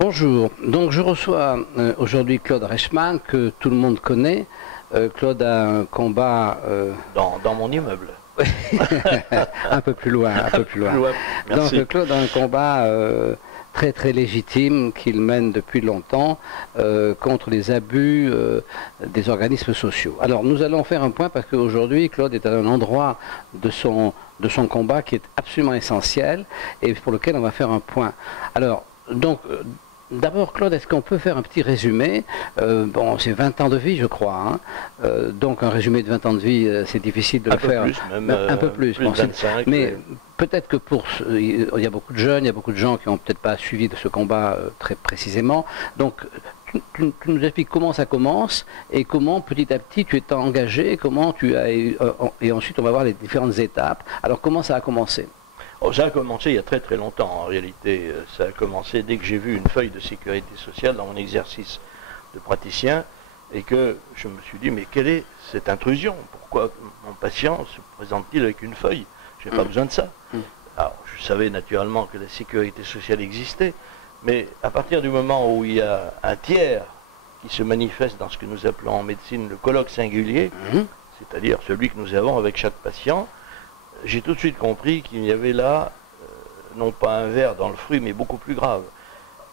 Bonjour, donc je reçois aujourd'hui Claude Reichmann, que tout le monde connaît. Claude a un combat... Dans mon immeuble. un peu plus loin, un peu plus loin. Merci. Donc Claude a un combat très très légitime qu'il mène depuis longtemps contre les abus des organismes sociaux. Alors nous allons faire un point parce qu'aujourd'hui Claude est à un endroit de son combat qui est absolument essentiel et pour lequel on va faire un point. Alors, donc... D'abord, Claude, est-ce qu'on peut faire un petit résumé? Bon, c'est 20 ans de vie, je crois. Hein. Donc, un résumé de 20 ans de vie, c'est difficile de le faire. Plus, même, un peu plus. Bon, 25, mais peut-être que il y a beaucoup de jeunes, il y a beaucoup de gens qui n'ont peut-être pas suivi de ce combat très précisément. Donc, tu nous expliques comment ça commence et comment, petit à petit, tu es engagé, comment tu as... et ensuite, on va voir les différentes étapes. Alors, comment ça a commencé? Oh, ça a commencé il y a très très longtemps en réalité. Ça a commencé dès que j'ai vu une feuille de sécurité sociale dans mon exercice de praticien et que je me suis dit mais quelle est cette intrusion? Pourquoi mon patient se présente-t-il avec une feuille? Je n'ai pas besoin de ça. Alors je savais naturellement que la sécurité sociale existait, mais à partir du moment où il y a un tiers qui se manifeste dans ce que nous appelons en médecine le colloque singulier, c'est-à-dire celui que nous avons avec chaque patient, j'ai tout de suite compris qu'il y avait là, non pas un ver dans le fruit, mais beaucoup plus grave.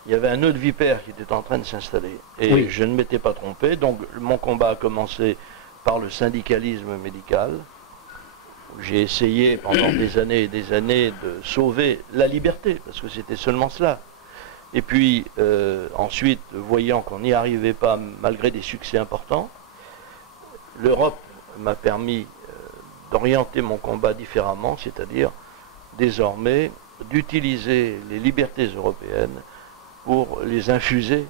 Il y avait un nœud de vipère qui était en train de s'installer. Et je ne m'étais pas trompé, donc mon combat a commencé par le syndicalisme médical. J'ai essayé pendant des années et des années de sauver la liberté, parce que c'était seulement cela. Et puis, ensuite, voyant qu'on n'y arrivait pas malgré des succès importants, l'Europe m'a permis d'orienter mon combat différemment, c'est-à-dire désormais d'utiliser les libertés européennes pour les infuser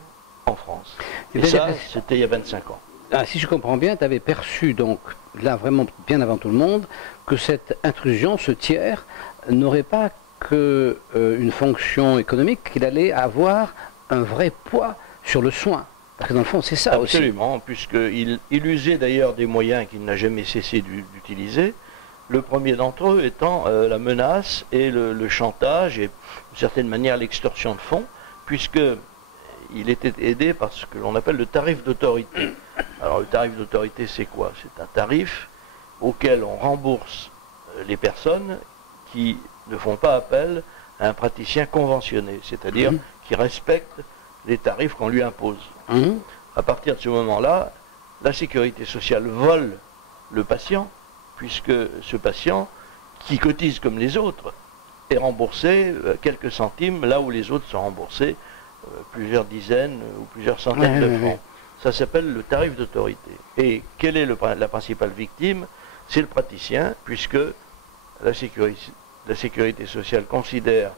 en France. Et ça, c'était il y a 25 ans. Ah, si je comprends bien, tu avais perçu, donc, là vraiment bien avant tout le monde, que cette intrusion, ce tiers, n'aurait pas qu'une fonction économique, qu'il allait avoir un vrai poids sur le soin. Parce que dans le fond, c'est ça aussi. Absolument, puisqu'il usait d'ailleurs des moyens qu'il n'a jamais cessé d'utiliser. Le premier d'entre eux étant la menace et le chantage et, d'une certaine manière, l'extorsion de fonds, puisqu'il était aidé par ce que l'on appelle le tarif d'autorité. Alors, le tarif d'autorité, c'est quoi? C'est un tarif auquel on rembourse les personnes qui ne font pas appel à un praticien conventionné, c'est-à-dire qui respecte les tarifs qu'on lui impose. À partir de ce moment-là, la sécurité sociale vole le patient, puisque ce patient, qui cotise comme les autres, est remboursé quelques centimes, là où les autres sont remboursés plusieurs dizaines ou plusieurs centaines de francs. Ça s'appelle le tarif d'autorité. Et quelle est la principale victime? C'est le praticien, puisque la sécurité sociale considère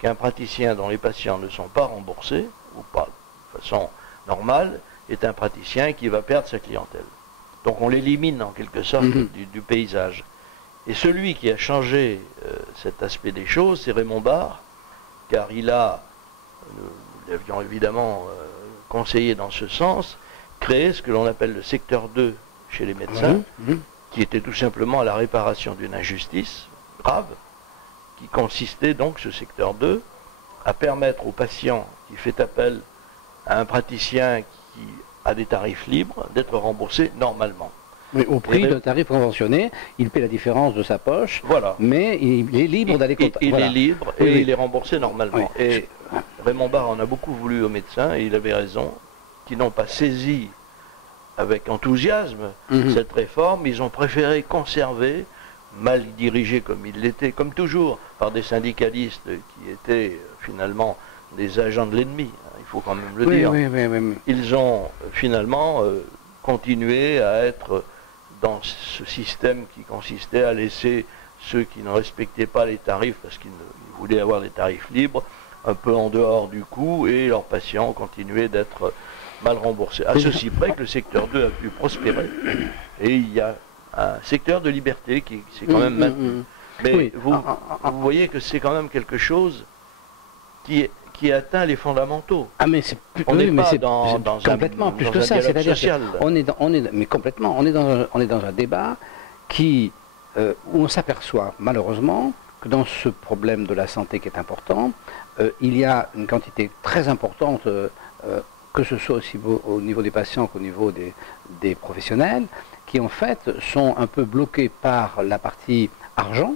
qu'un praticien dont les patients ne sont pas remboursés, ou pas de façon normale, est un praticien qui va perdre sa clientèle. Donc on l'élimine en quelque sorte du paysage. Et celui qui a changé cet aspect des choses, c'est Raymond Barre, car nous l'avions évidemment conseillé dans ce sens, créé ce que l'on appelle le secteur 2 chez les médecins, qui était tout simplement la réparation d'une injustice grave, qui consistait donc, ce secteur 2, à permettre au patient qui fait appel à un praticien qui a des tarifs libres d'être remboursé normalement. Mais au prix d'un tarif conventionné, il paie la différence de sa poche, mais il est libre d'aller... Il est libre et il est remboursé normalement. Et Raymond Barre en a beaucoup voulu aux médecins, et il avait raison, qui n'ont pas saisi avec enthousiasme cette réforme. Ils ont préféré conserver, mal dirigés comme il l'était, comme toujours, par des syndicalistes qui étaient finalement des agents de l'ennemi, il faut quand même le dire. Ils ont finalement continué à être dans ce système qui consistait à laisser ceux qui ne respectaient pas les tarifs, parce qu'ils voulaient avoir des tarifs libres, un peu en dehors du coup, et leurs patients continuaient d'être mal remboursés. À ceci près que le secteur 2 a pu prospérer. Et il y a un secteur de liberté qui s'est quand même maintenu. Mais vous voyez que c'est quand même quelque chose qui atteint les fondamentaux. Ah mais c'est complètement plus que ça, c'est-à-dire mais complètement, on est dans un débat où on s'aperçoit malheureusement que dans ce problème de la santé qui est important, il y a une quantité très importante, que ce soit aussi au niveau des patients qu'au niveau des professionnels, qui en fait sont un peu bloqués par la partie argent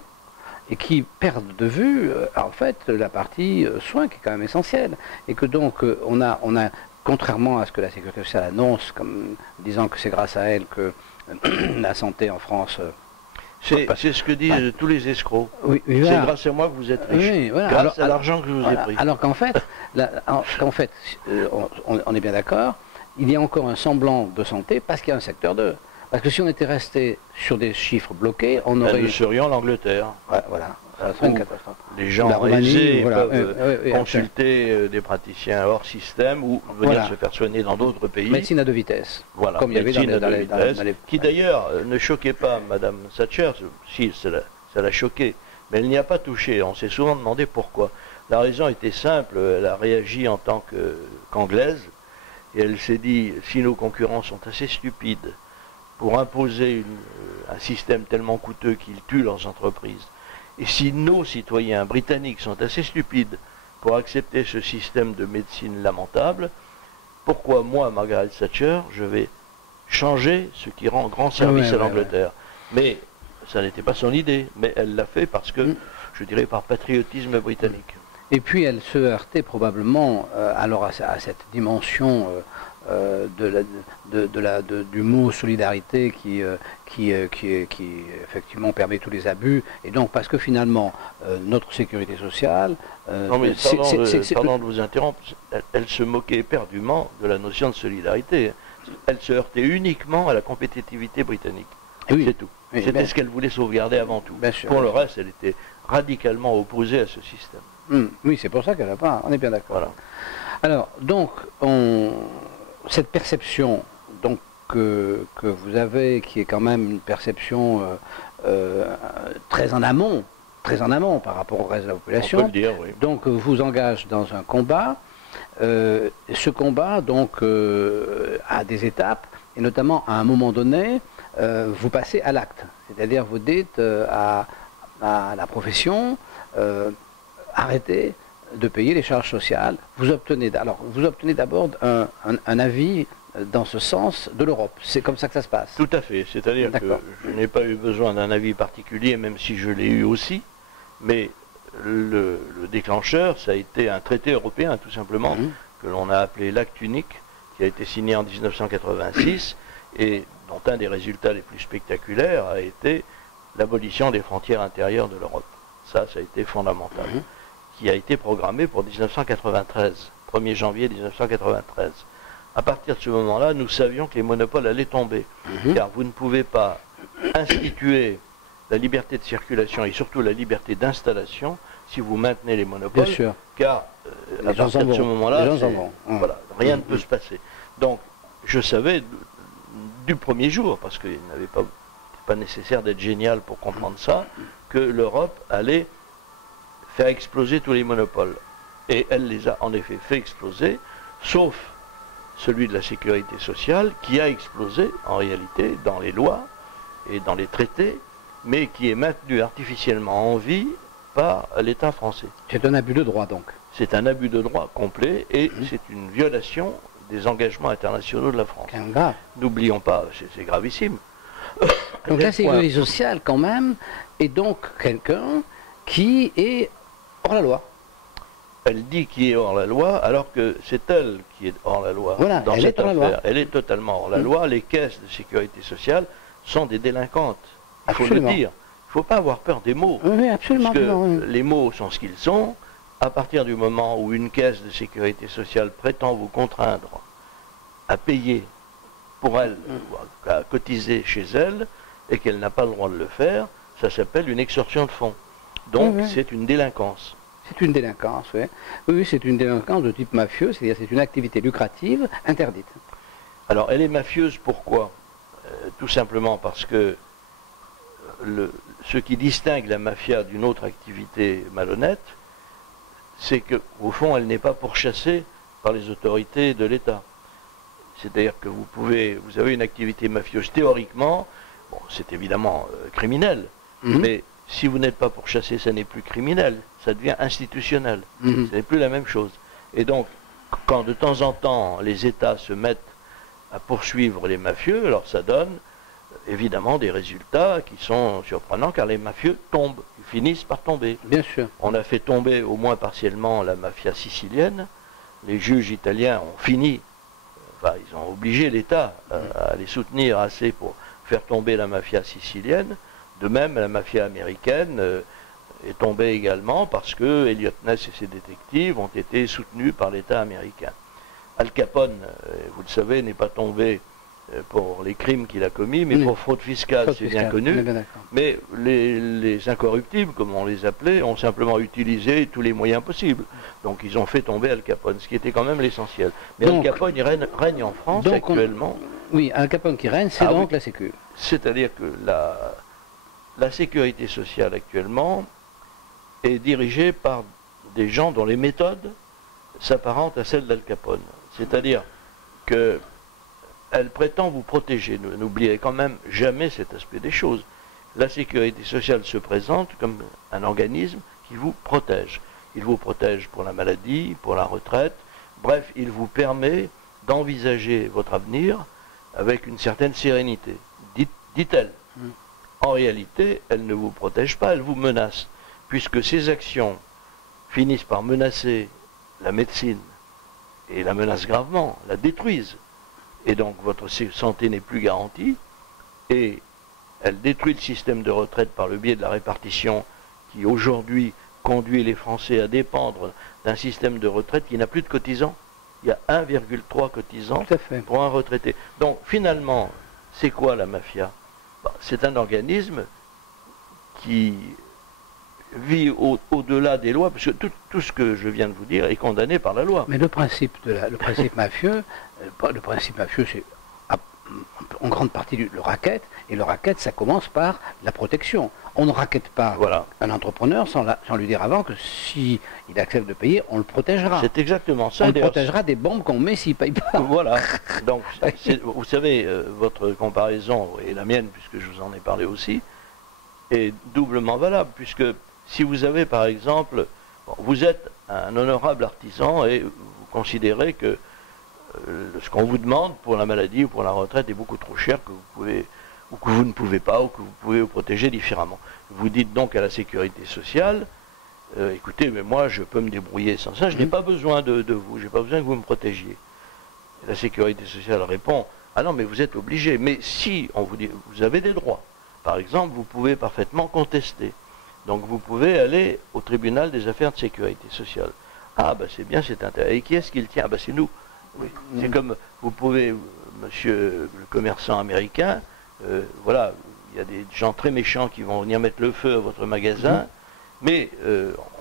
et qui perdent de vue en fait la partie soins qui est quand même essentielle. Et que donc on a, contrairement à ce que la Sécurité sociale annonce, comme disant que c'est grâce à elle que la santé en France... c'est ce que disent tous les escrocs. Oui, c'est voilà. grâce à moi que vous êtes riche. Oui, voilà. Grâce à l'argent que je vous ai pris. Alors qu'en fait, on est bien d'accord, il y a encore un semblant de santé parce qu'il y a un secteur 2. Parce que si on était resté sur des chiffres bloqués, on aurait... Nous serions l'Angleterre. Ouais, voilà. Ça serait une catastrophe. Les gens aisés peuvent consulter des praticiens hors système ou venir se faire soigner dans d'autres pays. Médecine à deux vitesses. Voilà, comme il y avait dans les... Qui d'ailleurs ne choquait pas Madame Thatcher, si ça l'a choqué, mais elle n'y a pas touché. On s'est souvent demandé pourquoi. La raison était simple, elle a réagi en tant qu'anglaise, et elle s'est dit, si nos concurrents sont assez stupides pour imposer un système tellement coûteux qu'ils tuent leurs entreprises, et si nos citoyens britanniques sont assez stupides pour accepter ce système de médecine lamentable, pourquoi moi, Margaret Thatcher, je vais changer ce qui rend grand service à l'Angleterre? Mais ça n'était pas son idée, mais elle l'a fait parce que, je dirais, par patriotisme britannique. Et puis elle se heurtait probablement alors à cette dimension du mot solidarité qui effectivement permet tous les abus, et donc parce que finalement notre sécurité sociale... non mais pardon de vous interrompre, elle se moquait éperdument de la notion de solidarité. Elle se heurtait uniquement à la compétitivité britannique. Oui, c'est tout. Oui, c'était ce qu'elle voulait sauvegarder avant tout. Pour le reste, elle était radicalement opposée à ce système. Oui, c'est pour ça qu'elle n'a pas... On est bien d'accord. Voilà. Alors, donc, cette perception donc, que vous avez, qui est quand même une perception très en amont par rapport au reste de la population, on peut le dire, oui. Donc vous engage dans un combat. Ce combat donc a des étapes, et notamment à un moment donné, vous passez à l'acte. C'est-à-dire vous dites à la profession, arrêtez de payer les charges sociales. Vous obtenez d'abord un avis dans ce sens de l'Europe. C'est comme ça que ça se passe. Tout à fait. C'est-à-dire que je n'ai pas eu besoin d'un avis particulier, même si je l'ai eu aussi. Mais le déclencheur, ça a été un traité européen, tout simplement, que l'on a appelé l'acte unique, qui a été signé en 1986, et dont un des résultats les plus spectaculaires a été l'abolition des frontières intérieures de l'Europe. Ça a été fondamental. Qui a été programmé pour 1993, 1er janvier 1993. À partir de ce moment-là, nous savions que les monopoles allaient tomber, car vous ne pouvez pas instituer la liberté de circulation et surtout la liberté d'installation si vous maintenez les monopoles, car à partir de ce moment-là, voilà, rien ne peut se passer. Donc, je savais du premier jour, parce qu'il n'avait pas nécessaire d'être génial pour comprendre ça, que l'Europe allait faire exploser tous les monopoles. Et elle les a en effet fait exploser, sauf celui de la sécurité sociale, qui a explosé en réalité dans les lois et dans les traités, mais qui est maintenu artificiellement en vie par l'État français. C'est un abus de droit donc. C'est un abus de droit complet et c'est une violation des engagements internationaux de la France. N'oublions pas, c'est gravissime. Donc la sécurité sociale quand même est donc quelqu'un qui est hors la loi. Elle dit qu'il est hors la loi, alors que c'est elle qui est hors la loi. Voilà, dans cette affaire. Elle est totalement hors la loi. Les caisses de sécurité sociale sont des délinquantes. Il faut le dire. Il ne faut pas avoir peur des mots. Oui, absolument. Parce que les mots sont ce qu'ils sont. À partir du moment où une caisse de sécurité sociale prétend vous contraindre à payer pour elle, à cotiser chez elle, et qu'elle n'a pas le droit de le faire, ça s'appelle une extorsion de fonds. Donc c'est une délinquance. C'est une délinquance, oui. Oui, c'est une délinquance de type mafieux, c'est-à-dire c'est une activité lucrative interdite. Alors elle est mafieuse pourquoi? Tout simplement parce que ce qui distingue la mafia d'une autre activité malhonnête, c'est qu'au fond elle n'est pas pourchassée par les autorités de l'État. C'est-à-dire que vous avez une activité mafieuse théoriquement, bon, c'est évidemment criminel, mais si vous n'êtes pas pourchassé, ça n'est plus criminel, ça devient institutionnel. Ce n'est plus la même chose. Et donc, quand de temps en temps les États se mettent à poursuivre les mafieux, alors ça donne évidemment des résultats qui sont surprenants, car les mafieux tombent, ils finissent par tomber. Bien sûr. On a fait tomber au moins partiellement la mafia sicilienne. Les juges italiens ont fini, enfin ils ont obligé l'État à les soutenir assez pour faire tomber la mafia sicilienne. De même, la mafia américaine est tombée également parce que Elliot Ness et ses détectives ont été soutenus par l'État américain. Al Capone, vous le savez, n'est pas tombé pour les crimes qu'il a commis, mais pour fraude fiscale, c'est bien connu. Mais les incorruptibles, comme on les appelait, ont simplement utilisé tous les moyens possibles. Donc ils ont fait tomber Al Capone, ce qui était quand même l'essentiel. Mais donc, Al Capone, il règne en France actuellement. Oui, Al Capone qui règne, c'est donc la Sécu. C'est-à-dire que la sécurité sociale actuellement est dirigée par des gens dont les méthodes s'apparentent à celles d'Al Capone. C'est-à-dire qu'elle prétend vous protéger. N'oubliez quand même jamais cet aspect des choses. La sécurité sociale se présente comme un organisme qui vous protège. Il vous protège pour la maladie, pour la retraite. Bref, il vous permet d'envisager votre avenir avec une certaine sérénité, dit-elle. En réalité, elle ne vous protège pas, elle vous menace, puisque ces actions finissent par menacer la médecine, et la menacent gravement, la détruisent. Et donc votre santé n'est plus garantie, et elle détruit le système de retraite par le biais de la répartition qui aujourd'hui conduit les Français à dépendre d'un système de retraite qui n'a plus de cotisants. Il y a 1,3 cotisants pour un retraité. Donc finalement, c'est quoi la mafia? C'est un organisme qui vit au-delà des lois, parce que tout ce que je viens de vous dire est condamné par la loi. Mais le principe mafieux, c'est en grande partie le racket, et le racket, ça commence par la protection. On ne raquette pas un entrepreneur sans lui dire avant que si il accepte de payer, on le protégera. C'est exactement ça. On le protégera des bombes qu'on met s'il ne paye pas. Voilà. Donc, vous savez, votre comparaison, et la mienne, puisque je vous en ai parlé aussi, est doublement valable, puisque si vous avez, par exemple, vous êtes un honorable artisan et vous considérez que ce qu'on vous demande pour la maladie ou pour la retraite est beaucoup trop cher, que vous ne pouvez pas, ou que vous pouvez vous protéger différemment. Vous dites donc à la sécurité sociale, écoutez, mais moi je peux me débrouiller sans ça, je n'ai pas besoin de vous, je n'ai pas besoin que vous me protégiez. Et la sécurité sociale répond, ah non, mais vous êtes obligé, mais si on vous dit, vous avez des droits, par exemple, vous pouvez parfaitement contester. Donc vous pouvez aller au tribunal des affaires de sécurité sociale. Ah ben c'est bien, c'est intéressant. Et qui est-ce qui le tient? Ah ben c'est nous. Oui. C'est comme, vous pouvez, monsieur le commerçant américain, voilà, il y a des gens très méchants qui vont venir mettre le feu à votre magasin, mais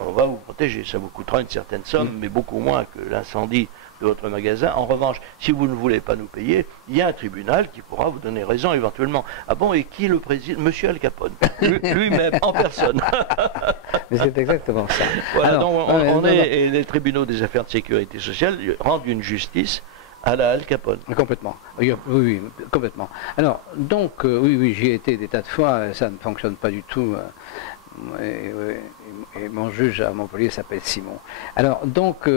on va vous protéger. Ça vous coûtera une certaine somme, mais beaucoup moins que l'incendie de votre magasin. En revanche, si vous ne voulez pas nous payer, il y a un tribunal qui pourra vous donner raison éventuellement. Ah bon, et qui le préside? Monsieur Al Capone, lui-même, en personne. Mais c'est exactement ça. Voilà, donc et les tribunaux des affaires de sécurité sociale rendent une justice à la Al Capone. Complètement. Oui, complètement. Alors, donc, oui, j'y ai été des tas de fois, ça ne fonctionne pas du tout. Et mon juge à Montpellier s'appelle Simon. Alors, donc...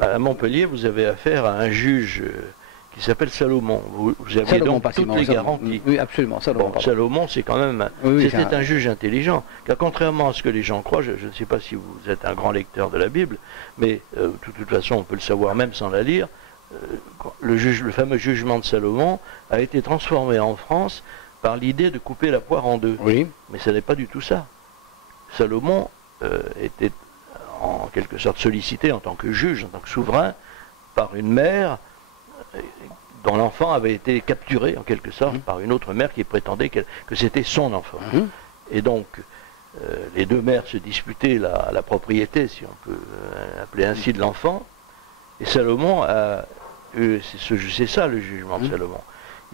à Montpellier, vous avez affaire à un juge qui s'appelle Salomon. Vous avez Salomon, donc toutes les garanties. Oui, absolument, Salomon. Bon, Salomon, c'est quand même... C'était un juge intelligent, car contrairement à ce que les gens croient, je ne sais pas si vous êtes un grand lecteur de la Bible, mais de toute façon, on peut le savoir même sans la lire, le fameux jugement de Salomon a été transformé en France par l'idée de couper la poire en deux. Oui. Mais ce n'est pas du tout ça. Salomon était en quelque sorte sollicité en tant que juge, en tant que souverain, par une mère dont l'enfant avait été capturé en quelque sorte par une autre mère qui prétendait que c'était son enfant. Et donc les deux mères se disputaient la propriété, si on peut appeler ainsi, de l'enfant. Et Salomon a eu, c'est ça le jugement de Salomon.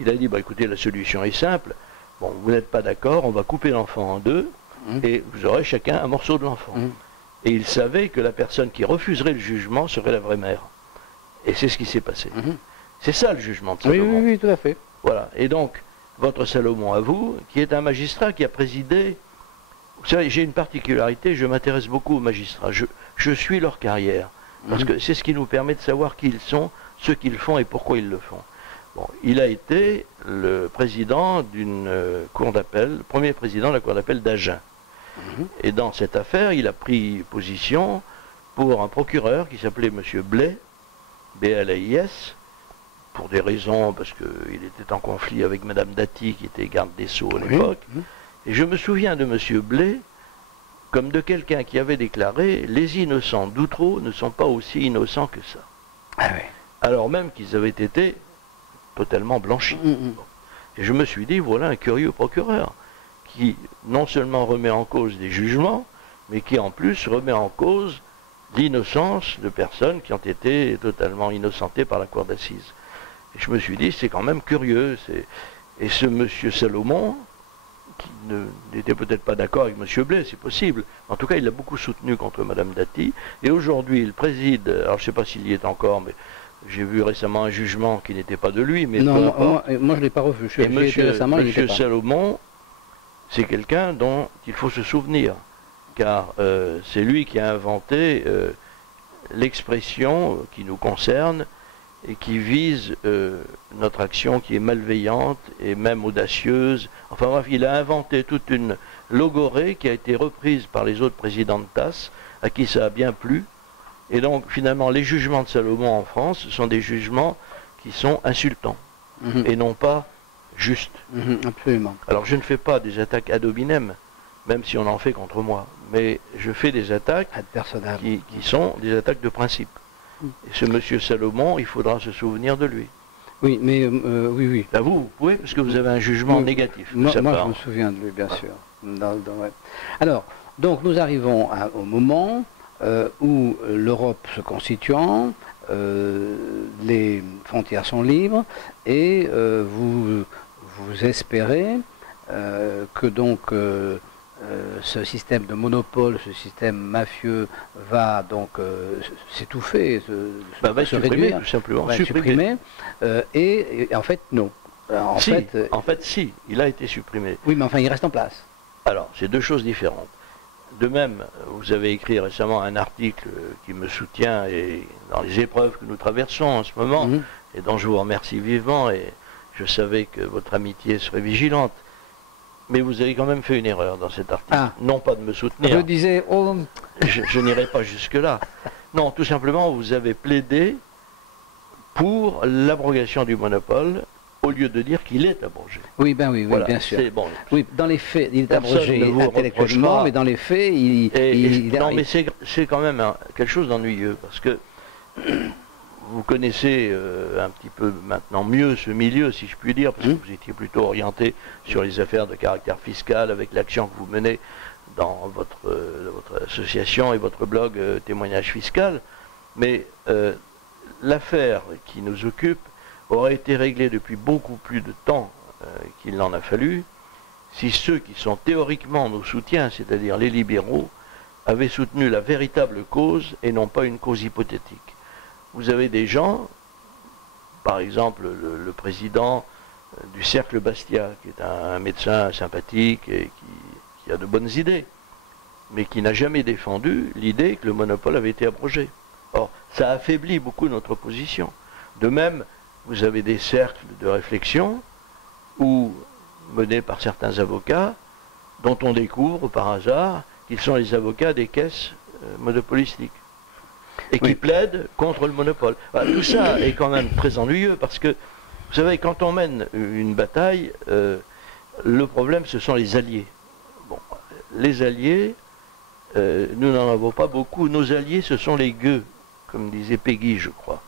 Il a dit, bah, écoutez, la solution est simple, bon, vous n'êtes pas d'accord, on va couper l'enfant en deux, et vous aurez chacun un morceau de l'enfant. Et il savait que la personne qui refuserait le jugement serait la vraie mère. Et c'est ce qui s'est passé. C'est ça le jugement de Salomon. Oui, tout à fait. Voilà. Et donc, votre Salomon à vous, qui est un magistrat qui a présidé Vous savez, j'ai une particularité, je m'intéresse beaucoup aux magistrats. Je suis leur carrière. Parce que c'est ce qui nous permet de savoir qui ils sont, ce qu'ils font et pourquoi ils le font. Bon, il a été le président d'une cour d'appel, le premier président de la cour d'appel d'Agen. Et dans cette affaire, il a pris position pour un procureur qui s'appelait M. Blais, B-L-A-I-S, pour des raisons, parce qu'il était en conflit avec Mme Dati, qui était garde des Sceaux à l'époque. Et je me souviens de M. Blais comme de quelqu'un qui avait déclaré « Les innocents d'Outreau ne sont pas aussi innocents que ça. » Alors même qu'ils avaient été totalement blanchis. Et je me suis dit, voilà un curieux procureur qui non seulement remet en cause des jugements, mais qui en plus remet en cause l'innocence de personnes qui ont été totalement innocentées par la cour d'assises. Et je me suis dit, c'est quand même curieux. Et ce monsieur Salomon, qui n'était peut-être pas d'accord avec M. Blais, c'est possible. En tout cas, il l'a beaucoup soutenu contre Mme Dati. Et aujourd'hui, il préside, alors je ne sais pas s'il y est encore, mais j'ai vu récemment un jugement qui n'était pas de lui. Mais non, moi je ne l'ai pas revu. Et M. Salomon, c'est quelqu'un dont il faut se souvenir. Car c'est lui qui a inventé l'expression qui nous concerne et qui vise notre action qui est malveillante et même audacieuse. Enfin bref, il a inventé toute une logorée qui a été reprise par les autres présidents de TAS, à qui ça a bien plu. Et donc finalement, les jugements de Salomon en France, ce sont des jugements qui sont insultants et non pas justes. Absolument. Alors je ne fais pas des attaques ad hominem, même si on en fait contre moi, mais je fais des attaques qui sont des attaques de principe. Et ce monsieur Salomon, il faudra se souvenir de lui. Oui, mais oui. Là, vous pouvez, parce que vous avez un jugement négatif. Moi, je me souviens de lui, bien sûr. Alors, donc nous arrivons au moment où l'Europe se constituant, les frontières sont libres, et vous espérez que donc ce système de monopole, ce système mafieux va donc s'étouffer, se réduire, tout simplement, va supprimer. Et en fait, non. En fait, si, il a été supprimé. Oui, mais enfin, il reste en place. Alors, c'est deux choses différentes. De même, vous avez écrit récemment un article qui me soutient et dans les épreuves que nous traversons en ce moment, et dont je vous remercie vivement, et je savais que votre amitié serait vigilante. Mais vous avez quand même fait une erreur dans cet article. Non pas de me soutenir. Je disais, je n'irai pas jusque-là. Non, tout simplement, vous avez plaidé pour l'abrogation du monopole au lieu de dire qu'il est abrogé. Oui, voilà, bien sûr. Bon, oui, dans les faits, il est abrogé intellectuellement, mais dans les faits, non, mais c'est quand même quelque chose d'ennuyeux, parce que vous connaissez un petit peu maintenant mieux ce milieu, si je puis dire, parce que vous étiez plutôt orienté sur les affaires de caractère fiscal avec l'action que vous menez dans votre association et votre blog Témoignage fiscal. Mais l'affaire qui nous occupe aurait été réglée depuis beaucoup plus de temps qu'il n'en a fallu si ceux qui sont théoriquement nos soutiens, c'est-à-dire les libéraux, avaient soutenu la véritable cause et non pas une cause hypothétique. Vous avez des gens, par exemple le président du Cercle Bastia, qui est un médecin sympathique et qui a de bonnes idées, mais qui n'a jamais défendu l'idée que le monopole avait été abrogé. Or, ça affaiblit beaucoup notre position. De même, vous avez des cercles de réflexion menés par certains avocats, dont on découvre par hasard qu'ils sont les avocats des caisses monopolistiques. Et qui plaident contre le monopole. Voilà, tout ça est quand même très ennuyeux parce que, vous savez, quand on mène une bataille, le problème, ce sont les alliés. Bon, les alliés, nous n'en avons pas beaucoup. Nos alliés, ce sont les gueux, comme disait Péguy, je crois.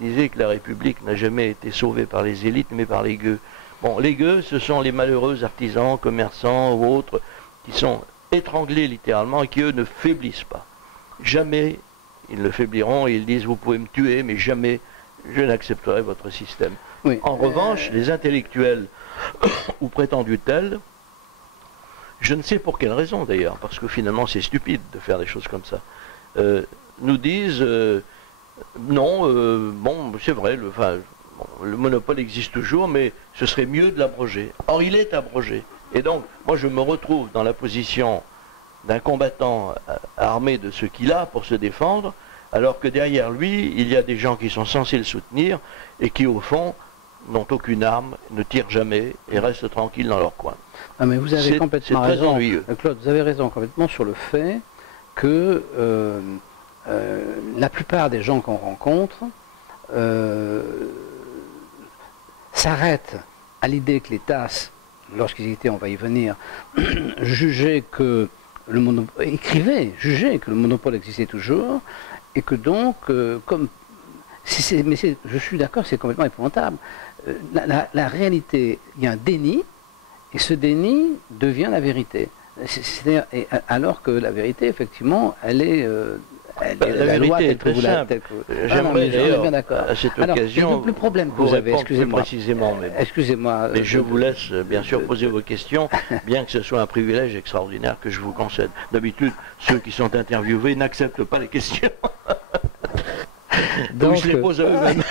Il disait que la République n'a jamais été sauvée par les élites, mais par les gueux. Bon, les gueux, ce sont les malheureux artisans, commerçants ou autres, qui sont étranglés littéralement et qui, eux, ne faiblissent pas. Jamais ils ne faibliront et ils disent « vous pouvez me tuer, mais jamais je n'accepterai votre système ». En revanche, les intellectuels ou prétendus tels, je ne sais pour quelle raison d'ailleurs, parce que finalement c'est stupide de faire des choses comme ça, nous disent non, bon, c'est vrai, le monopole existe toujours, mais ce serait mieux de l'abroger. Or, il est abrogé. Et donc, moi, je me retrouve dans la position d'un combattant armé de ce qu'il a pour se défendre, alors que derrière lui, il y a des gens qui sont censés le soutenir et qui, au fond, n'ont aucune arme, ne tirent jamais et restent tranquilles dans leur coin. Ah, mais vous avez complètement très raison, ennuyeux. Claude, vous avez raison complètement sur le fait que la plupart des gens qu'on rencontre s'arrêtent à l'idée que l'État, lorsqu'ils étaient, on va y venir, jugeaient que le monopole, jugeaient que le monopole existait toujours, et que donc, comme, je suis d'accord, c'est complètement épouvantable. La réalité, il y a un déni, et ce déni devient la vérité. Alors que la vérité, effectivement, elle est... la vérité est très simple. J'aimerais d'ailleurs, à cette occasion, le problème que vous avez, répondre plus précisément. Excusez-moi. Mais je vous laisse, bien sûr, poser vos questions, bien que ce soit un privilège extraordinaire que je vous concède. D'habitude, ceux qui sont interviewés n'acceptent pas les questions. Donc, je les pose à eux-mêmes.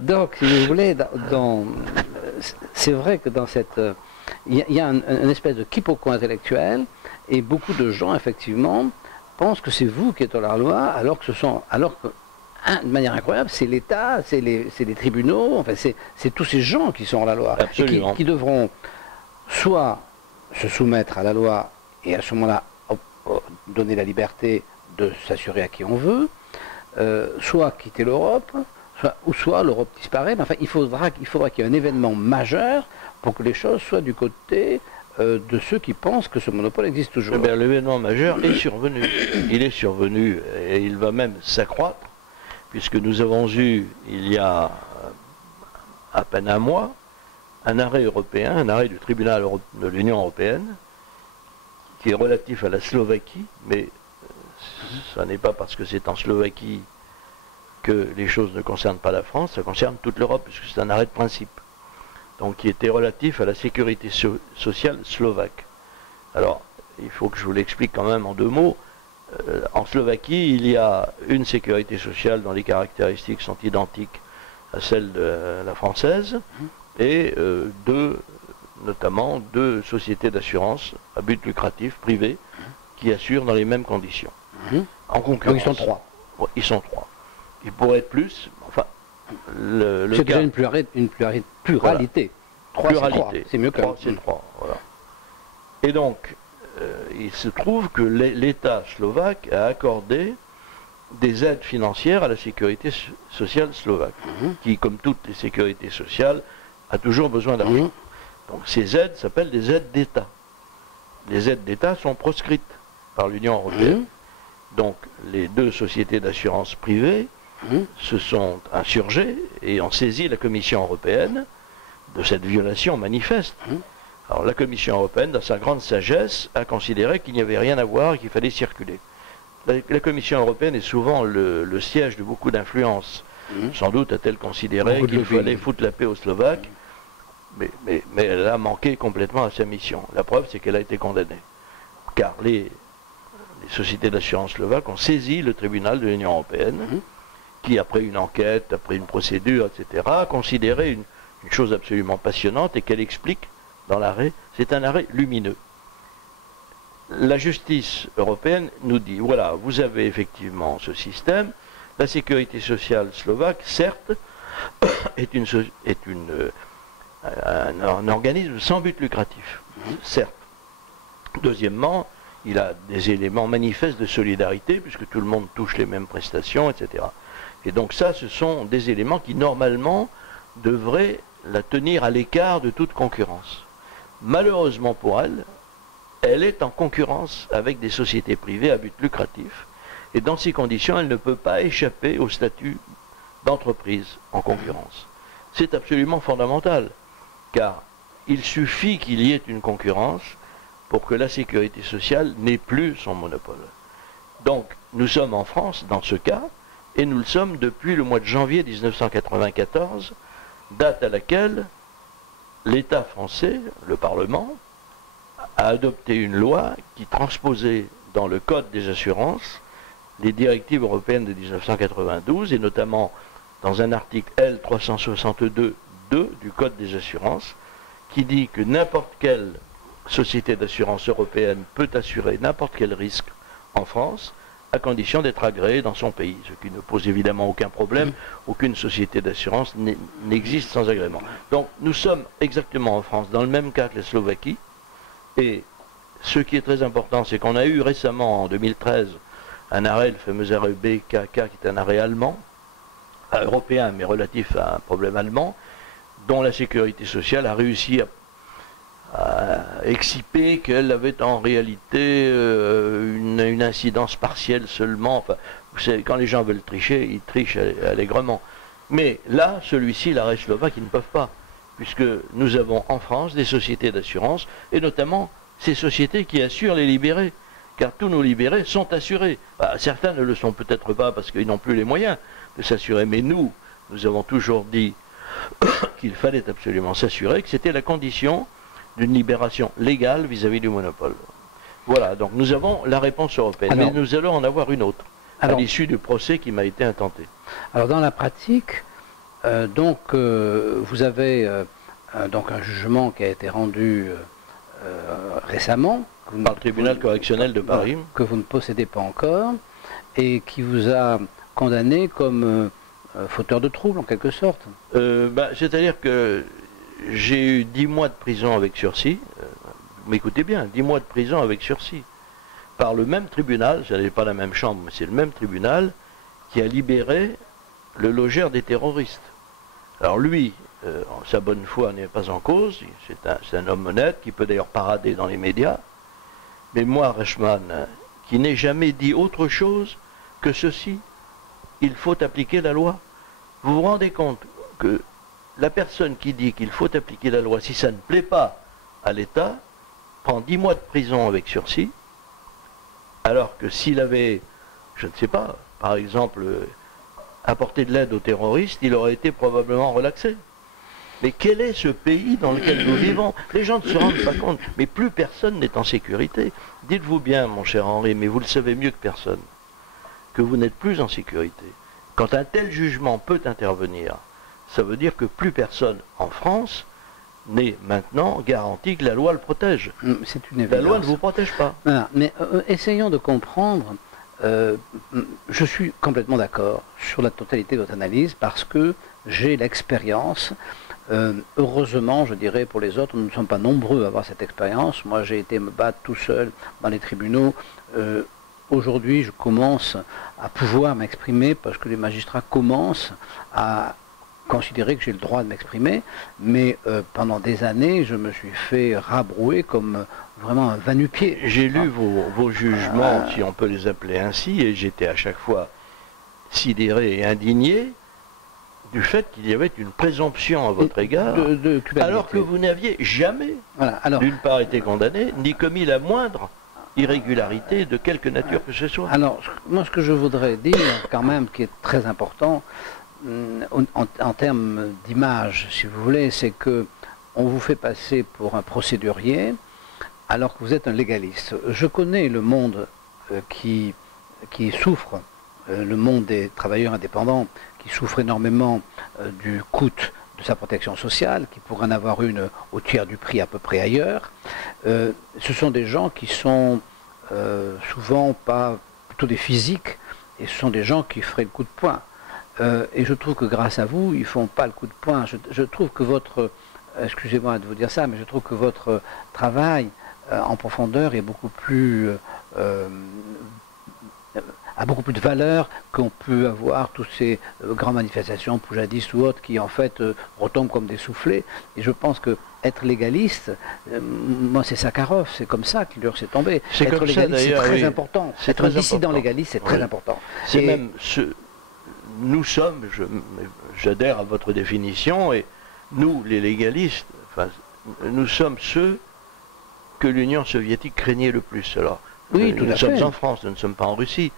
Donc, si vous voulez, c'est vrai que dans cette... Il y a une espèce de quiproquo intellectuel, et beaucoup de gens, effectivement, pensent que c'est vous qui êtes dans la loi, alors que de manière incroyable, c'est l'État, c'est les tribunaux, enfin, c'est tous ces gens qui sont la loi. Absolument. Et qui devront soit se soumettre à la loi, et à ce moment-là, donner la liberté de s'assurer à qui on veut, soit quitter l'Europe, soit l'Europe disparaît. Mais enfin, il faudra qu'il y ait un événement majeur pour que les choses soient du côté de ceux qui pensent que ce monopole existe toujours. Eh bien, l'événement majeur est survenu. Il est survenu et il va même s'accroître, puisque nous avons eu, il y a à peine un mois, un arrêt européen, un arrêt du tribunal de l'Union européenne, qui est relatif à la Slovaquie, mais ce n'est pas parce que c'est en Slovaquie que les choses ne concernent pas la France, ça concerne toute l'Europe, puisque c'est un arrêt de principe. Donc qui était relatif à la sécurité sociale slovaque. Alors, il faut que je vous l'explique quand même en deux mots. En Slovaquie, il y a une sécurité sociale dont les caractéristiques sont identiques à celles de la française, et notamment deux sociétés d'assurance à but lucratif privées qui assurent dans les mêmes conditions. En concurrence. Donc ils sont trois. Ouais, ils sont trois. Ils pourraient être plus, enfin... C'est déjà une pluralité. Voilà. C'est mieux que 3, c'est 3. Voilà. Et donc, il se trouve que l'État slovaque a accordé des aides financières à la sécurité sociale slovaque, qui, comme toutes les sécurités sociales, a toujours besoin d'argent. Donc ces aides s'appellent des aides d'État. Les aides d'État sont proscrites par l'Union européenne. Donc les deux sociétés d'assurance privées se sont insurgés et ont saisi la Commission européenne de cette violation manifeste. Alors la Commission européenne, dans sa grande sagesse, a considéré qu'il n'y avait rien à voir et qu'il fallait circuler. La Commission européenne est souvent le siège de beaucoup d'influences. Sans doute a-t-elle considéré qu'il fallait foutre la paix aux Slovaques, mais elle a manqué complètement à sa mission. La preuve, c'est qu'elle a été condamnée. Car les sociétés d'assurance slovaques ont saisi le tribunal de l'Union européenne, qui, après une enquête, après une procédure, etc., a considéré une chose absolument passionnante et qu'elle explique dans l'arrêt. C'est un arrêt lumineux. La justice européenne nous dit, voilà, vous avez effectivement ce système, la sécurité sociale slovaque, certes, est un organisme sans but lucratif, certes. Deuxièmement, il a des éléments manifestes de solidarité, puisque tout le monde touche les mêmes prestations, etc. Et donc ça, ce sont des éléments qui, normalement, devraient la tenir à l'écart de toute concurrence. Malheureusement pour elle, elle est en concurrence avec des sociétés privées à but lucratif, et dans ces conditions, elle ne peut pas échapper au statut d'entreprise en concurrence. C'est absolument fondamental, car il suffit qu'il y ait une concurrence pour que la sécurité sociale n'ait plus son monopole. Donc, nous sommes en France dans ce cas, et nous le sommes depuis le mois de janvier 1994, date à laquelle l'État français, le Parlement, a adopté une loi qui transposait dans le Code des assurances les directives européennes de 1992, et notamment dans un article L362.2 du Code des assurances, qui dit que n'importe quelle société d'assurance européenne peut assurer n'importe quel risque en France, à condition d'être agréée dans son pays, ce qui ne pose évidemment aucun problème. Aucune société d'assurance n'existe sans agrément. Donc nous sommes exactement en France dans le même cas que la Slovaquie, et ce qui est très important, c'est qu'on a eu récemment, en 2013, un arrêt, le fameux arrêt BKK, qui est un arrêt allemand, européen, mais relatif à un problème allemand, dont la sécurité sociale a réussi à exciper qu'elle avait en réalité une incidence partielle seulement. Enfin, vous savez, quand les gens veulent tricher, ils trichent allègrement. Mais là, celui-ci, l'arrêt slovaque, ils ne peuvent pas, puisque nous avons en France des sociétés d'assurance, et notamment ces sociétés qui assurent les libérés, car tous nos libérés sont assurés. Bah, certains ne le sont peut-être pas parce qu'ils n'ont plus les moyens de s'assurer, mais nous avons toujours dit qu'il fallait absolument s'assurer, que c'était la condition d'une libération légale vis-à-vis du monopole. Voilà, donc nous avons la réponse européenne, mais nous allons en avoir une autre, à l'issue du procès qui m'a été intenté. Alors dans la pratique, vous avez donc un jugement qui a été rendu récemment, par le tribunal correctionnel de Paris, que vous ne possédez pas encore, et qui vous a condamné comme fauteur de trouble en quelque sorte. C'est-à-dire que j'ai eu 10 mois de prison avec sursis, m'écoutez bien, 10 mois de prison avec sursis, par le même tribunal, ce n'est pas la même chambre, mais c'est le même tribunal qui a libéré le logeur des terroristes. Alors lui, sa bonne foi n'est pas en cause, c'est un homme honnête qui peut d'ailleurs parader dans les médias, mais moi, Reichmann, qui n'ai jamais dit autre chose que ceci, il faut appliquer la loi. Vous vous rendez compte que la personne qui dit qu'il faut appliquer la loi, si ça ne plaît pas à l'État, prend 10 mois de prison avec sursis, alors que s'il avait, je ne sais pas, par exemple, apporté de l'aide aux terroristes, il aurait été probablement relaxé. Mais quel est ce pays dans lequel nous vivons? Les gens ne se rendent pas compte, mais plus personne n'est en sécurité. Dites-vous bien, mon cher Henri, mais vous le savez mieux que personne, que vous n'êtes plus en sécurité. Quand un tel jugement peut intervenir, ça veut dire que plus personne en France n'est maintenant garanti que la loi le protège. C'est une évidence. La loi ne vous protège pas. Voilà. Mais essayons de comprendre. Je suis complètement d'accord sur la totalité de votre analyse parce que j'ai l'expérience. Heureusement, je dirais, pour les autres, nous ne sommes pas nombreux à avoir cette expérience. Moi, j'ai été me battre tout seul dans les tribunaux. Aujourd'hui, je commence à pouvoir m'exprimer parce que les magistrats commencent à considérer que j'ai le droit de m'exprimer, mais pendant des années, je me suis fait rabrouer comme vraiment un va-nu-pied. J'ai lu vos jugements, si on peut les appeler ainsi, et j'étais à chaque fois sidéré et indigné du fait qu'il y avait une présomption à votre égard, alors que vous n'aviez jamais, d'une part, été condamné, ni commis la moindre irrégularité de quelque nature que ce soit. Alors, moi, ce que je voudrais dire, quand même, qui est très important, en termes d'image, si vous voulez, c'est que on vous fait passer pour un procédurier alors que vous êtes un légaliste. Je connais le monde qui souffre, le monde des travailleurs indépendants, qui souffre énormément du coût de sa protection sociale, qui pourrait en avoir une au tiers du prix à peu près ailleurs. Ce sont des gens qui sont souvent pas plutôt des physiques, et ce sont des gens qui feraient le coup de poing. Et je trouve que grâce à vous, ils ne font pas le coup de poing. Je trouve que votre, excusez-moi de vous dire ça, mais je trouve que votre travail en profondeur est beaucoup plus, a beaucoup plus de valeur qu'on peut avoir toutes ces grandes manifestations, poujadistes ou autres, qui en fait retombent comme des soufflets. Et je pense que être légaliste, moi c'est Sakharov, c'est comme ça qu'il leur s'est tombé. Être légaliste, c'est très important. Être un dissident légaliste, c'est très important. C'est même nous sommes, j'adhère à votre définition, et nous, les légalistes, enfin, nous sommes ceux que l'Union soviétique craignait le plus. Alors, oui, nous sommes en France, nous ne sommes pas en Russie.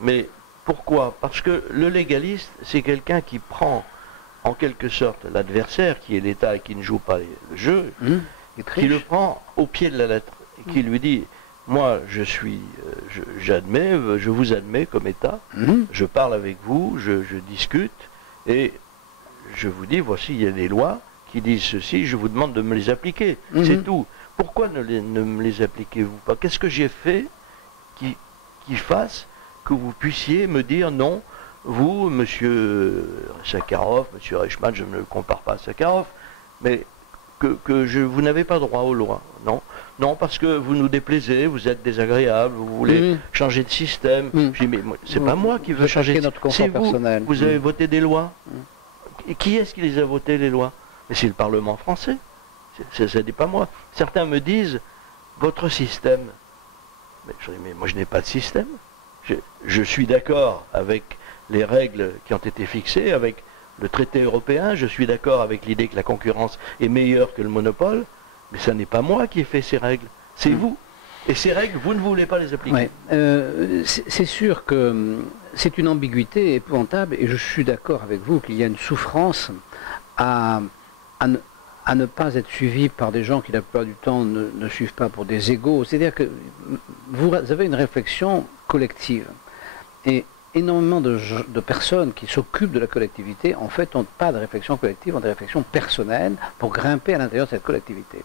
Mais pourquoi? Parce que le légaliste, c'est quelqu'un qui prend en quelque sorte l'adversaire, qui est l'État et qui ne joue pas le jeu, qui le prend au pied de la lettre, et qui lui dit: moi, j'admets, je vous admets comme État, je parle avec vous, je discute, et je vous dis, voici, il y a des lois qui disent ceci, je vous demande de me les appliquer. C'est tout. Pourquoi ne me les appliquez-vous pas? Qu'est-ce que j'ai fait qui fasse que vous puissiez me dire non, vous, monsieur Sakharov, monsieur Reichmann, je ne le compare pas à Sakharov, mais vous n'avez pas droit aux lois. Non, non, parce que vous nous déplaisez, vous êtes désagréable, vous voulez changer de système. Je dis, mais c'est pas moi qui veux changer de système. C'est vous. Vous avez voté des lois. Et qui est-ce qui les a votées, les lois? Mais c'est le Parlement français. Ça n'est pas moi. Certains me disent, votre système. Mais je dis, mais moi je n'ai pas de système. Je suis d'accord avec les règles qui ont été fixées, avec le traité européen, je suis d'accord avec l'idée que la concurrence est meilleure que le monopole, mais ça n'est pas moi qui ai fait ces règles, c'est vous. Et ces règles, vous ne voulez pas les appliquer. C'est sûr que c'est une ambiguïté épouvantable, et je suis d'accord avec vous qu'il y a une souffrance à ne pas être suivi par des gens qui la plupart du temps ne suivent pas pour des égaux. C'est-à-dire que vous avez une réflexion collective. Et énormément de personnes qui s'occupent de la collectivité, en fait, n'ont pas de réflexion collective, ont des réflexions personnelles pour grimper à l'intérieur de cette collectivité.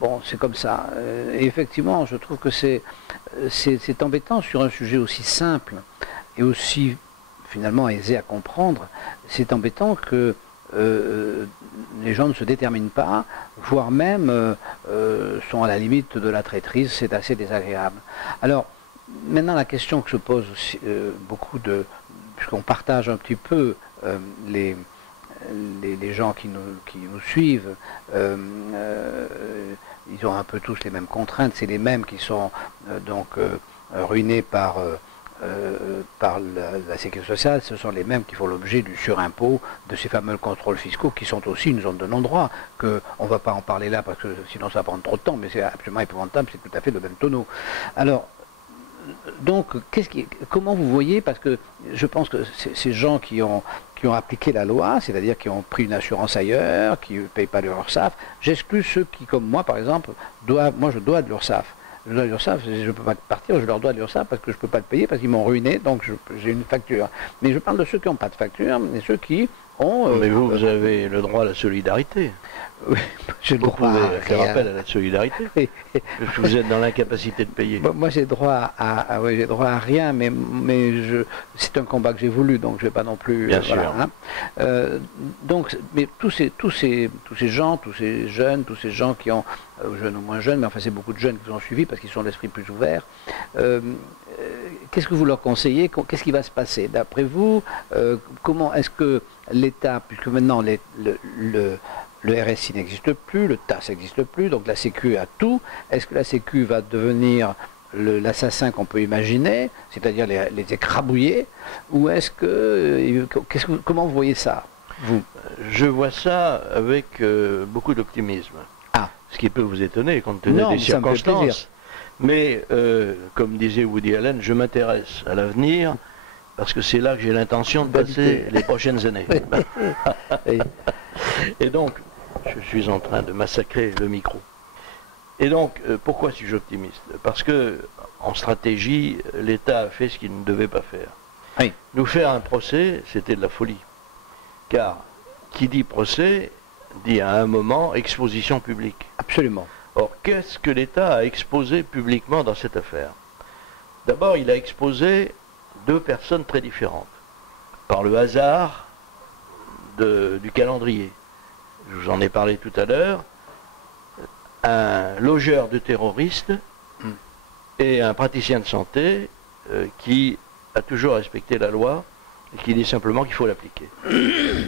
Bon, c'est comme ça. Et effectivement, je trouve que c'est embêtant sur un sujet aussi simple et aussi, finalement, aisé à comprendre. C'est embêtant que les gens ne se déterminent pas, voire même sont à la limite de la traîtrise. C'est assez désagréable. Alors, maintenant, la question que se pose aussi, puisqu'on partage un petit peu les gens qui nous suivent, ils ont un peu tous les mêmes contraintes, c'est les mêmes qui sont ruinés par la sécurité sociale, ce sont les mêmes qui font l'objet du surimpôt, de ces fameux contrôles fiscaux qui sont aussi une zone de non-droit, qu'on ne va pas en parler là parce que sinon ça va prendre trop de temps, mais c'est absolument épouvantable, c'est tout à fait le même tonneau. Alors, donc, comment vous voyez, parce que je pense que ces gens qui ont appliqué la loi, c'est-à-dire qui ont pris une assurance ailleurs, qui ne payent pas leur URSSAF, j'exclus ceux qui, comme moi par exemple, je dois de l'URSSAF. Je dois de l'URSSAF, je ne peux pas partir, je leur dois de l'URSSAF parce que je ne peux pas le payer, parce qu'ils m'ont ruiné, donc j'ai une facture. Mais je parle de ceux qui n'ont pas de facture, et ceux qui ont... mais vous avez le droit à la solidarité. Oui, vous pouvez faire appel à la solidarité. Parce que vous êtes dans l'incapacité de payer. Moi j'ai droit à rien, mais c'est un combat que j'ai voulu, donc je ne vais pas non plus. Bien sûr. Donc, mais tous ces gens, tous ces jeunes, tous ces gens qui ont, jeunes ou moins jeunes, mais enfin c'est beaucoup de jeunes qui vous ont suivi parce qu'ils sont d'esprit plus ouvert. Qu'est-ce que vous leur conseillez? Qu'est-ce qui va se passer? D'après vous, comment est-ce que l'État, puisque maintenant le RSI n'existe plus, le TAS n'existe plus, donc la Sécu a tout. Est-ce que la Sécu va devenir l'assassin qu'on peut imaginer, c'est-à-dire les écrabouiller, ou est-ce que... comment vous voyez ça, vous? Je vois ça avec beaucoup d'optimisme. Ah. Ce qui peut vous étonner compte tenu des circonstances. Mais, comme disait Woody Allen, je m'intéresse à l'avenir parce que c'est là que j'ai l'intention de passer les prochaines années. Et donc, je suis en train de massacrer le micro. Et donc, pourquoi suis-je optimiste? Parce que, en stratégie, l'État a fait ce qu'il ne devait pas faire. Oui. Nous faire un procès, c'était de la folie. Car, qui dit procès, dit à un moment exposition publique. Absolument. Or, qu'est-ce que l'État a exposé publiquement dans cette affaire? D'abord, il a exposé deux personnes très différentes, par le hasard du calendrier. Je vous en ai parlé tout à l'heure, un logeur de terroristes et un praticien de santé qui a toujours respecté la loi et qui dit simplement qu'il faut l'appliquer.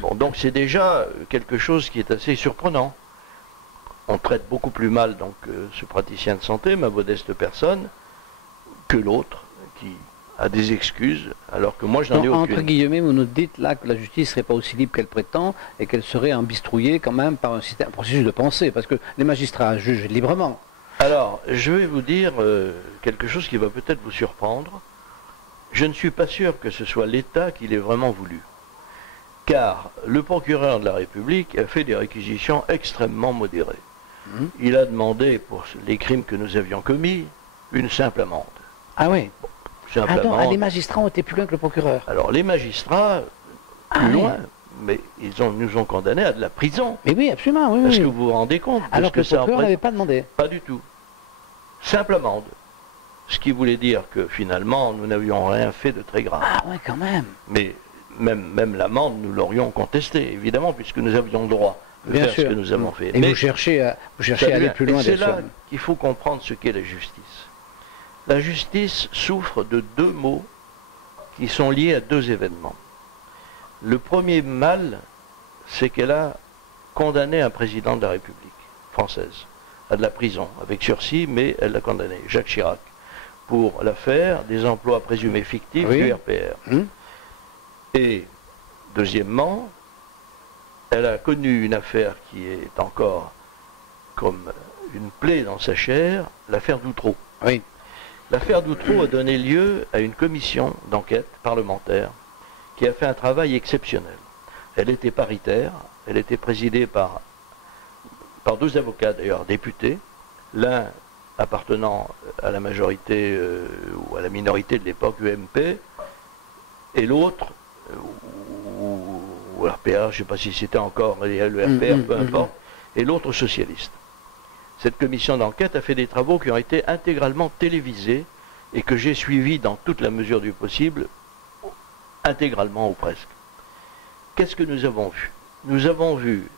Bon, donc c'est déjà quelque chose qui est assez surprenant. On traite beaucoup plus mal donc ce praticien de santé, ma modeste personne, que l'autre qui a des excuses, alors que moi je n'en ai aucune. Entre guillemets, vous nous dites là que la justice ne serait pas aussi libre qu'elle prétend et qu'elle serait embistrouillée quand même par un processus de pensée, parce que les magistrats jugent librement. Alors, je vais vous dire quelque chose qui va peut-être vous surprendre. Je ne suis pas sûr que ce soit l'État qui l'ait vraiment voulu. Car le procureur de la République a fait des réquisitions extrêmement modérées. Il a demandé pour les crimes que nous avions commis une simple amende. Ah oui. Simple amende. Les magistrats ont été plus loin que le procureur. Alors les magistrats, plus loin, mais nous ont condamnés à de la prison. Mais oui, absolument, oui. Est-ce que vous vous rendez compte de Alors ce que que le procureur n'avait pas demandé. Pas du tout. Simple amende. Ce qui voulait dire que finalement, nous n'avions rien fait de très grave. Ah ouais, quand même. Mais même l'amende, nous l'aurions contestée, évidemment, puisque nous avions le droit de Bien faire sûr. ce que nous avons fait. Et vous cherchez à aller plus loin. C'est là qu'il faut comprendre ce qu'est la justice. La justice souffre de deux maux qui sont liés à deux événements. Le premier mal, c'est qu'elle a condamné un président de la République française à de la prison, avec sursis, mais elle l'a condamné, Jacques Chirac, pour l'affaire des emplois présumés fictifs du RPR. Et, deuxièmement, elle a connu une affaire qui est encore comme une plaie dans sa chair, l'affaire d'Outreau. Oui. L'affaire d'Outreau a donné lieu à une commission d'enquête parlementaire qui a fait un travail exceptionnel. Elle était paritaire, elle était présidée par deux avocats d'ailleurs, députés, l'un appartenant à la majorité ou à la minorité de l'époque UMP, et l'autre, ou RPA, je ne sais pas si c'était encore le RPR, peu importe, et l'autre socialiste. Cette commission d'enquête a fait des travaux qui ont été intégralement télévisés et que j'ai suivis dans toute la mesure du possible, intégralement ou presque. Qu'est-ce que nous avons vu? Nous avons vu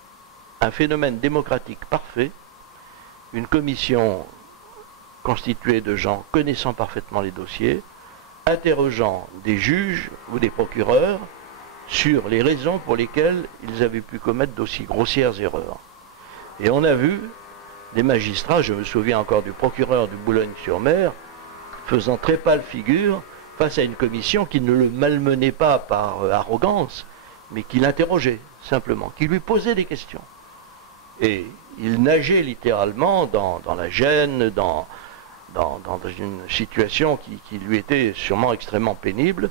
un phénomène démocratique parfait, une commission constituée de gens connaissant parfaitement les dossiers, interrogeant des juges ou des procureurs sur les raisons pour lesquelles ils avaient pu commettre d'aussi grossières erreurs. Et on a vu des magistrats, je me souviens encore du procureur du Boulogne-sur-Mer, faisant très pâle figure face à une commission qui ne le malmenait pas par arrogance, mais qui l'interrogeait simplement, qui lui posait des questions. Et il nageait littéralement dans la gêne, dans une situation qui lui était sûrement extrêmement pénible.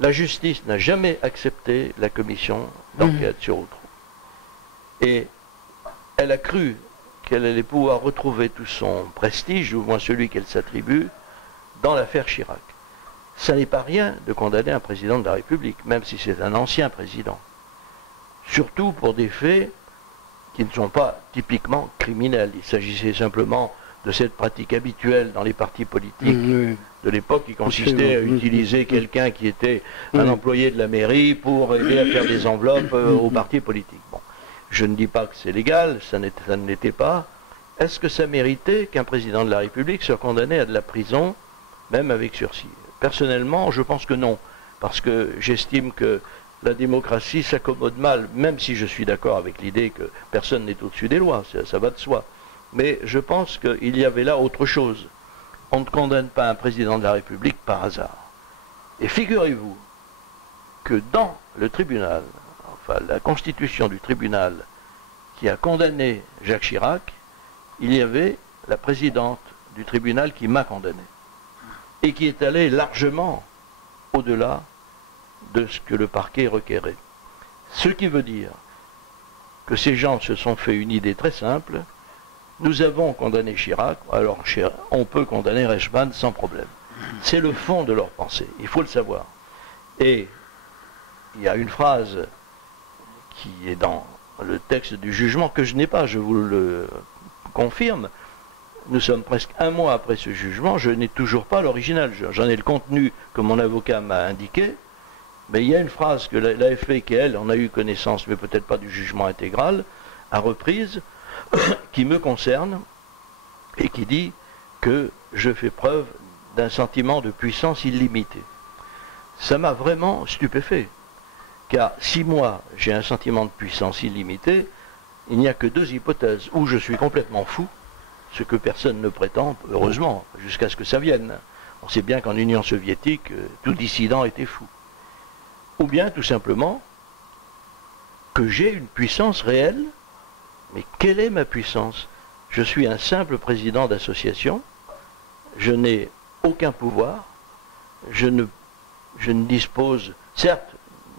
La justice n'a jamais accepté la commission d'enquête sur Outreau. Et elle a cru qu'elle allait pouvoir retrouver tout son prestige, ou moins celui qu'elle s'attribue, dans l'affaire Chirac. Ça n'est pas rien de condamner un président de la République, même si c'est un ancien président. Surtout pour des faits qui ne sont pas typiquement criminels. Il s'agissait simplement de cette pratique habituelle dans les partis politiques de l'époque qui consistait à utiliser quelqu'un qui était un employé de la mairie pour aider à faire des enveloppes aux partis politiques. Bon. Je ne dis pas que c'est légal, ça ne l'était pas. Est-ce que ça méritait qu'un président de la République soit condamné à de la prison, même avec sursis? Personnellement, je pense que non, parce que j'estime que la démocratie s'accommode mal, même si je suis d'accord avec l'idée que personne n'est au-dessus des lois, ça va de soi. Mais je pense qu'il y avait là autre chose. On ne condamne pas un président de la République par hasard. Et figurez-vous que dans le tribunal, enfin la constitution du tribunal qui a condamné Jacques Chirac, il y avait la présidente du tribunal qui m'a condamné. Et qui est allée largement au-delà de ce que le parquet requérait. Ce qui veut dire que ces gens se sont fait une idée très simple. Nous avons condamné Chirac, alors on peut condamner Reichmann sans problème. C'est le fond de leur pensée, il faut le savoir. Et il y a une phrase qui est dans le texte du jugement que je n'ai pas, je vous le confirme. Nous sommes presque un mois après ce jugement, je n'ai toujours pas l'original. J'en ai le contenu que mon avocat m'a indiqué, mais il y a une phrase que l'AFP, qui elle en a eu connaissance, mais peut-être pas du jugement intégral, a reprise, qui me concerne, et qui dit que je fais preuve d'un sentiment de puissance illimitée. Ça m'a vraiment stupéfait, car si moi j'ai un sentiment de puissance illimitée, il n'y a que deux hypothèses, où je suis complètement fou, ce que personne ne prétend, heureusement, jusqu'à ce que ça vienne. On sait bien qu'en Union soviétique, tout dissident était fou. Ou bien, tout simplement, que j'ai une puissance réelle. Mais quelle est ma puissance? Je suis un simple président d'association, je n'ai aucun pouvoir, je ne dispose, certes,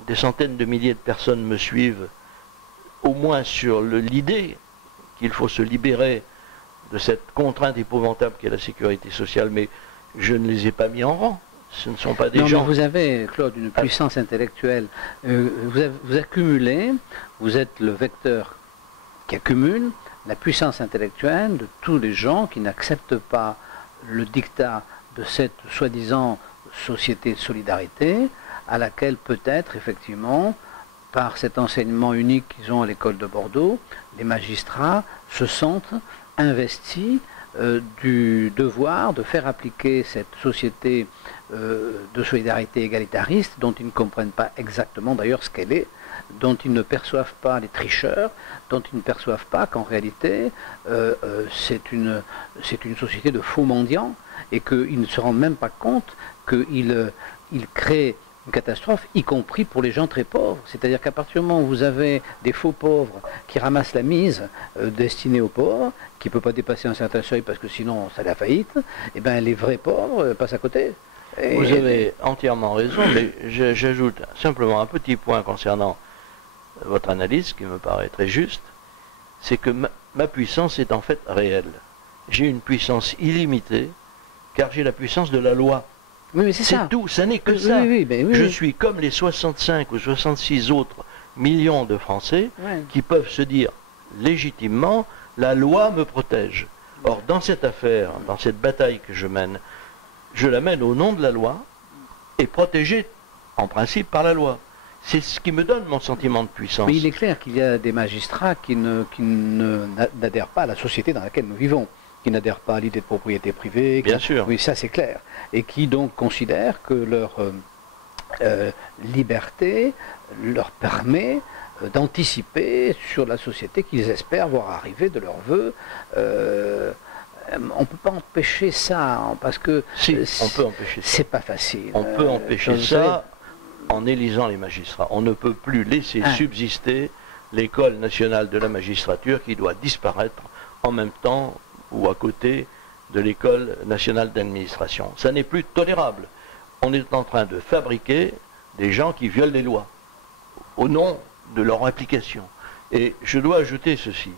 des centaines de milliers de personnes me suivent, au moins sur l'idée qu'il faut se libérer de cette contrainte épouvantable qu'est la sécurité sociale, mais je ne les ai pas mis en rang. Ce ne sont pas des non, gens... mais vous avez, Claude, une puissance intellectuelle. Vous accumulez, vous êtes le vecteur qui accumule la puissance intellectuelle de tous les gens qui n'acceptent pas le diktat de cette soi-disant société de solidarité à laquelle peut-être, effectivement, par cet enseignement unique qu'ils ont à l'école de Bordeaux, les magistrats se sentent investis du devoir de faire appliquer cette société de solidarité égalitariste dont ils ne comprennent pas exactement d'ailleurs ce qu'elle est, dont ils ne perçoivent pas les tricheurs, dont ils ne perçoivent pas qu'en réalité c'est une société de faux mendiants et qu'ils ne se rendent même pas compte qu'ils créent une catastrophe, y compris pour les gens très pauvres. C'est-à-dire qu'à partir du moment où vous avez des faux pauvres qui ramassent la mise destinée aux pauvres, qui ne peut pas dépasser un certain seuil parce que sinon ça la faillite, et bien les vrais pauvres passent à côté. Vous avez entièrement raison, mais j'ajoute simplement un petit point concernant votre analyse qui me paraît très juste, c'est que ma puissance est en fait réelle. J'ai une puissance illimitée, car j'ai la puissance de la loi. Oui, mais c'est tout, ça n'est que ça. Oui, je suis comme les 65 ou 66 autres millions de Français qui peuvent se dire légitimement, la loi me protège. Or, dans cette affaire, dans cette bataille que je mène, je la mène au nom de la loi et protégée en principe par la loi. C'est ce qui me donne mon sentiment de puissance. Mais il est clair qu'il y a des magistrats qui n'adhèrent pas à la société dans laquelle nous vivons, qui n'adhèrent pas à l'idée de propriété privée. Bien sûr. Oui, ça c'est clair. Et qui donc considèrent que leur liberté leur permet d'anticiper sur la société qu'ils espèrent voir arriver de leurs voeux. On ne peut pas empêcher ça, parce que si, on peut empêcher ça. C'est pas facile. On peut empêcher ça en élisant les magistrats. On ne peut plus laisser subsister l'école nationale de la magistrature qui doit disparaître en même temps ou à côté de l'école nationale d'administration. Ça n'est plus tolérable. On est en train de fabriquer des gens qui violent les lois au nom de leur application. Et je dois ajouter ceci,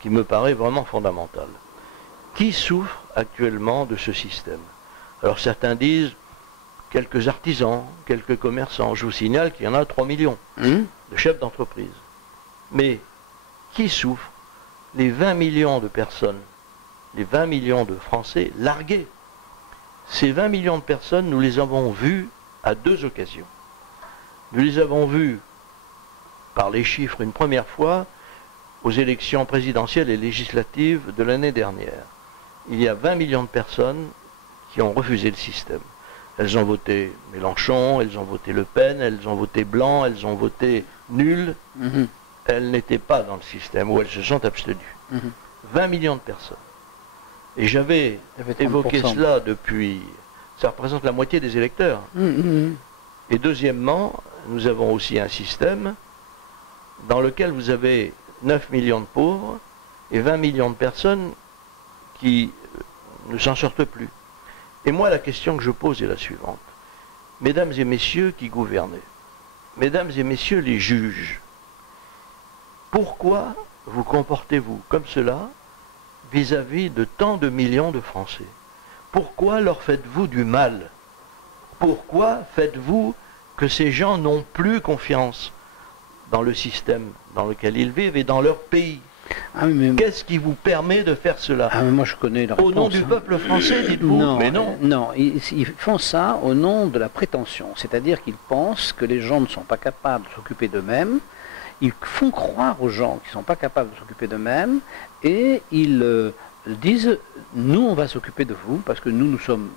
qui me paraît vraiment fondamental. Qui souffre actuellement de ce système? Alors certains disent quelques artisans, quelques commerçants. Je vous signale qu'il y en a 3 millions de chefs d'entreprise. Mais qui souffre? Les 20 millions de personnes, les 20 millions de Français largués. Ces 20 millions de personnes, nous les avons vues à 2 occasions. Nous les avons vues par les chiffres une première fois aux élections présidentielles et législatives de l'année dernière. Il y a 20 millions de personnes qui ont refusé le système. Elles ont voté Mélenchon, elles ont voté Le Pen, elles ont voté Blanc, elles ont voté nul. Elles n'étaient pas dans le système, ou elles se sont abstenues. 20 millions de personnes. Et j'avais évoqué cela depuis... Ça représente la moitié des électeurs. Et deuxièmement, nous avons aussi un système dans lequel vous avez 9 millions de pauvres et 20 millions de personnes qui ne s'en sortent plus. Et moi, la question que je pose est la suivante. Mesdames et messieurs qui gouvernez, mesdames et messieurs les juges, pourquoi vous comportez-vous comme cela vis-à-vis de tant de millions de Français? Pourquoi leur faites-vous du mal? Pourquoi faites-vous que ces gens n'ont plus confiance dans le système dans lequel ils vivent et dans leur pays? Qu'est-ce qui vous permet de faire cela? Moi je connais la réponse. Au nom du peuple français, dites-vous? Non, mais non. Non, ils font ça au nom de la prétention. C'est-à-dire qu'ils pensent que les gens ne sont pas capables de s'occuper d'eux-mêmes. Ils font croire aux gens qu'ils ne sont pas capables de s'occuper d'eux-mêmes et ils disent « nous on va s'occuper de vous parce que nous sommes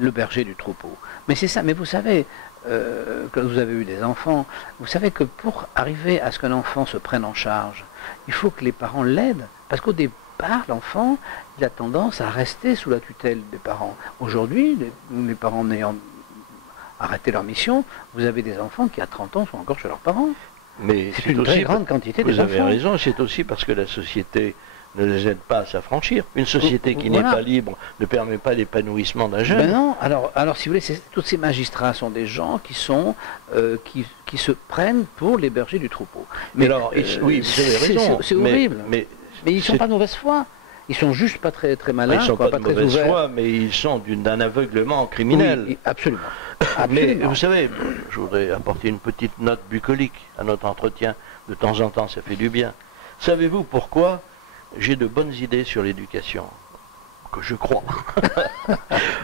le berger du troupeau ». Mais c'est ça, mais vous savez, quand vous avez eu des enfants, vous savez que pour arriver à ce qu'un enfant se prenne en charge, il faut que les parents l'aident. Parce qu'au départ, l'enfant, il a tendance à rester sous la tutelle des parents. Aujourd'hui, les parents n'ayant arrêté leur mission, vous avez des enfants qui à 30 ans sont encore chez leurs parents. Mais c'est une très grande quantité des enfants. Vous avez raison, c'est aussi parce que la société ne les aide pas à s'affranchir. Une société qui n'est pas libre ne permet pas l'épanouissement d'un jeune. Ben non, alors si vous voulez, tous ces magistrats sont des gens qui sont qui se prennent pour les bergers du troupeau. Mais alors, oui, vous avez raison. C'est horrible. Mais ils ne sont pas de mauvaise foi. Ils sont juste pas très malins. Ils ne sont pas de très mauvaise ouverts. foi, mais ils sont d'un aveuglement criminel. Oui, absolument. Mais Absolument. vous savez, je voudrais apporter une petite note bucolique à notre entretien. De temps en temps, ça fait du bien. Savez-vous pourquoi j'ai de bonnes idées sur l'éducation? Que je crois.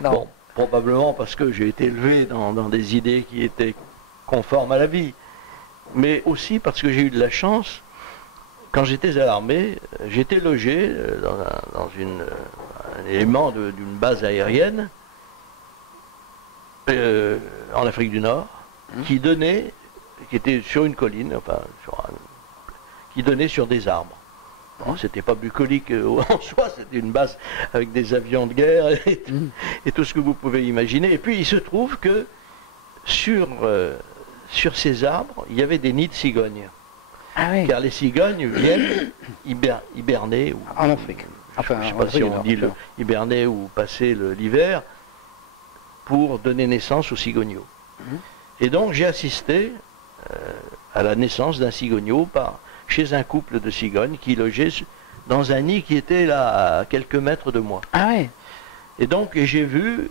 Non. Bon, probablement parce que j'ai été élevé dans des idées qui étaient conformes à la vie. Mais aussi parce que j'ai eu de la chance. Quand j'étais à l'armée, j'étais logé dans un élément d'une base aérienne en Afrique du Nord, qui était sur une colline, enfin, qui donnait sur des arbres. Bon, c'était pas bucolique en soi, c'était une base avec des avions de guerre et tout ce que vous pouvez imaginer. Et puis il se trouve que sur ces arbres, il y avait des nids de cigognes. Ah oui. Car les cigognes viennent hiberner, ou, En Afrique. Enfin, je ne sais en pas Afrique si du on Nord, dit sûr. hiberner ou passer l'hiver, pour donner naissance aux cigogneaux. Et donc j'ai assisté à la naissance d'un cigogneau chez un couple de cigognes qui logeait dans un nid qui était là à quelques mètres de moi. Ah oui. Et donc j'ai vu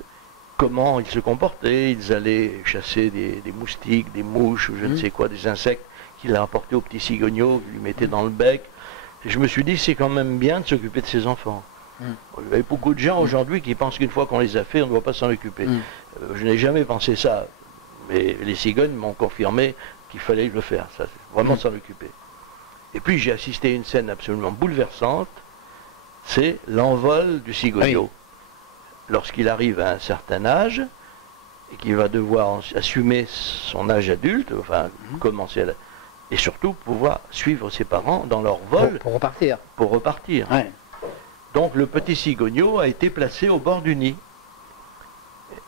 comment ils se comportaient. Ils allaient chasser des moustiques, des mouches, ou je ne sais quoi, des insectes qu'il a apportés au petit cigogneau, qu'il lui mettait dans le bec. Et je me suis dit, c'est quand même bien de s'occuper de ses enfants. Il y a beaucoup de gens aujourd'hui qui pensent qu'une fois qu'on les a fait, on ne doit pas s'en occuper. Je n'ai jamais pensé ça, mais les cigognes m'ont confirmé qu'il fallait le faire, ça, c'est vraiment s'en occuper. Et puis j'ai assisté à une scène absolument bouleversante, c'est l'envol du cigogneau. Oui. Lorsqu'il arrive à un certain âge, et qu'il va devoir assumer son âge adulte, enfin commencer et surtout pouvoir suivre ses parents dans leur vol Pour repartir. pour repartir. Ouais. Donc le petit cigogneau a été placé au bord du nid.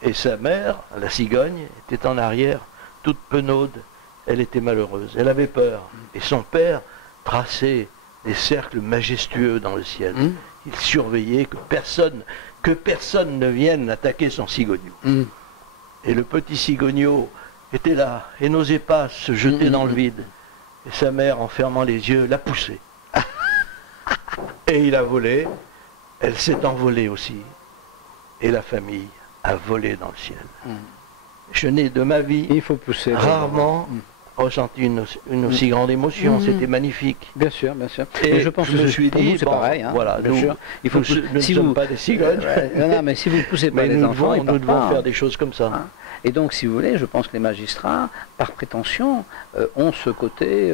Et sa mère, la cigogne, était en arrière, toute penaude. Elle était malheureuse, elle avait peur. Et son père traçait des cercles majestueux dans le ciel. Il surveillait que personne ne vienne attaquer son cigogneau. Et le petit cigogneau était là et n'osait pas se jeter dans le vide. Et sa mère, en fermant les yeux, l'a poussé. Et il a volé. Elle s'est envolée aussi. Et la famille a volé dans le ciel. Je n'ai de ma vie Il faut pousser. rarement ressenti une aussi grande émotion. C'était magnifique. Bien sûr, bien sûr. Et je pense je me suis pour dit, nous, c'est bon, pareil. Hein, voilà, bien nous, sûr. Il faut nous ne si sommes vous pas des cigognes. non, mais si vous ne poussez pas Mais les nous enfants, devons, ils partent pas, faire des choses comme ça. Hein. Et donc, si vous voulez, je pense que les magistrats, par prétention, ont ce côté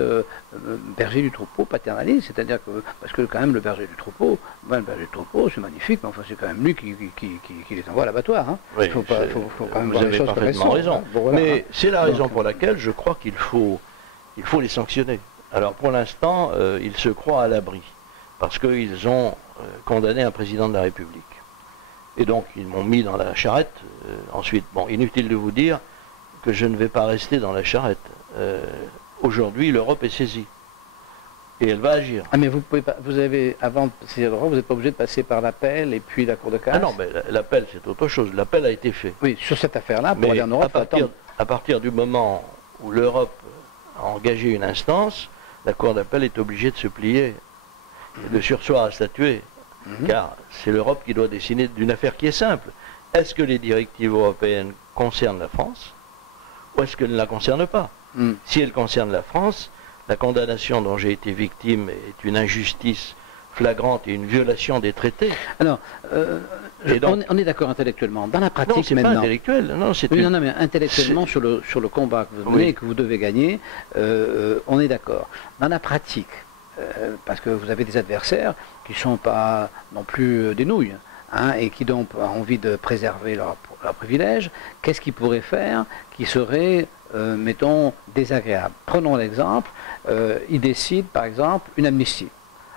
berger du troupeau paternaliste, c'est-à-dire que, parce que quand même le berger du troupeau, c'est magnifique, mais enfin c'est quand même lui qui les envoie à l'abattoir. Hein. Oui, faut quand même vous voir les avez choses comme elles parfaitement sont, raison. hein. Bon, voilà, mais hein. c'est la raison Donc, pour laquelle je crois qu'il faut les sanctionner. Alors pour l'instant, ils se croient à l'abri, parce qu'ils ont condamné un président de la République. Et donc ils m'ont mis dans la charrette. Ensuite, bon, inutile de vous dire que je ne vais pas rester dans la charrette. Aujourd'hui, l'Europe est saisie. Et elle va agir. Ah mais vous pouvez pas, vous avez, avant de saisir le droit, vous n'êtes pas obligé de passer par l'appel et puis la Cour de casse. Ah non, mais l'appel, c'est autre chose. L'appel a été fait. Oui, sur cette affaire-là, pour Mais aller en Europe, à partir du moment où l'Europe a engagé une instance, la Cour d'appel est obligée de se plier et de surseoir à statuer. Car c'est l'Europe qui doit décider d'une affaire qui est simple. Est-ce que les directives européennes concernent la France ou est-ce qu'elles ne la concernent pas? Si elles concernent la France, la condamnation dont j'ai été victime est une injustice flagrante et une violation des traités. Alors, donc, on est d'accord intellectuellement. Dans la non, pratique c'est pas maintenant. intellectuel. Non, c'est Oui, une... non, mais intellectuellement sur le combat que vous menez et que vous devez gagner, on est d'accord. Dans la pratique, parce que vous avez des adversaires qui ne sont pas non plus des nouilles, hein, et qui donc ont envie de préserver leurs privilèges, qu'est-ce qu'ils pourraient faire qui serait, mettons, désagréable? Prenons l'exemple, ils décident par exemple une amnistie.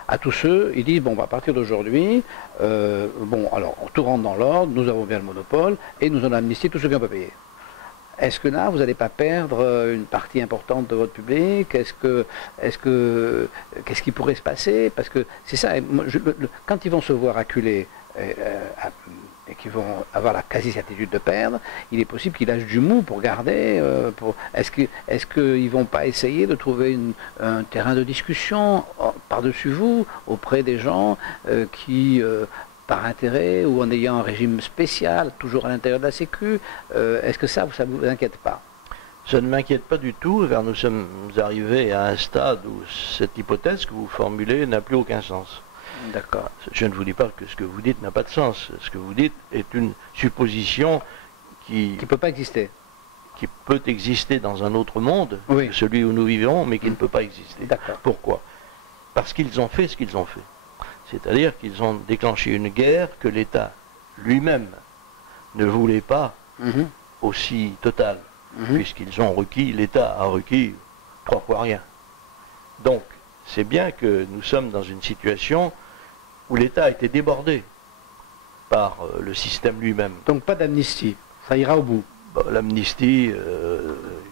À tous ceux, ils disent, bon, à partir d'aujourd'hui, bon, alors, tout rentre dans l'ordre, nous avons bien le monopole, et nous allons amnistier tous ceux qui n'ont pas payé. Est-ce que là, vous n'allez pas perdre une partie importante de votre public? Qu'est-ce qui pourrait se passer? Parce que c'est ça, quand ils vont se voir acculés et qu'ils vont avoir la quasi-certitude de perdre, il est possible qu'ils lâchent du mou pour garder. Est-ce qu'ils ne vont pas essayer de trouver un terrain de discussion par-dessus vous, auprès des gens qui par intérêt ou en ayant un régime spécial, toujours à l'intérieur de la Sécu? Est-ce que ça ne vous inquiète pas? Ça ne m'inquiète pas du tout, car nous sommes arrivés à un stade où cette hypothèse que vous formulez n'a plus aucun sens. D'accord. Je ne vous dis pas que ce que vous dites n'a pas de sens. Ce que vous dites est une supposition Qui ne peut pas exister. qui peut exister dans un autre monde, Oui. que celui où nous vivons, mais qui ne peut pas exister. D'accord. Pourquoi? Parce qu'ils ont fait ce qu'ils ont fait. C'est-à-dire qu'ils ont déclenché une guerre que l'État lui-même ne voulait pas Mhm. aussi totale, Mhm. puisqu'ils ont requis, l'État a requis 3 fois rien. Donc, c'est bien que nous sommes dans une situation où l'État a été débordé par le système lui-même. Donc pas d'amnistie, ça ira au bout. Bon, l'amnistie,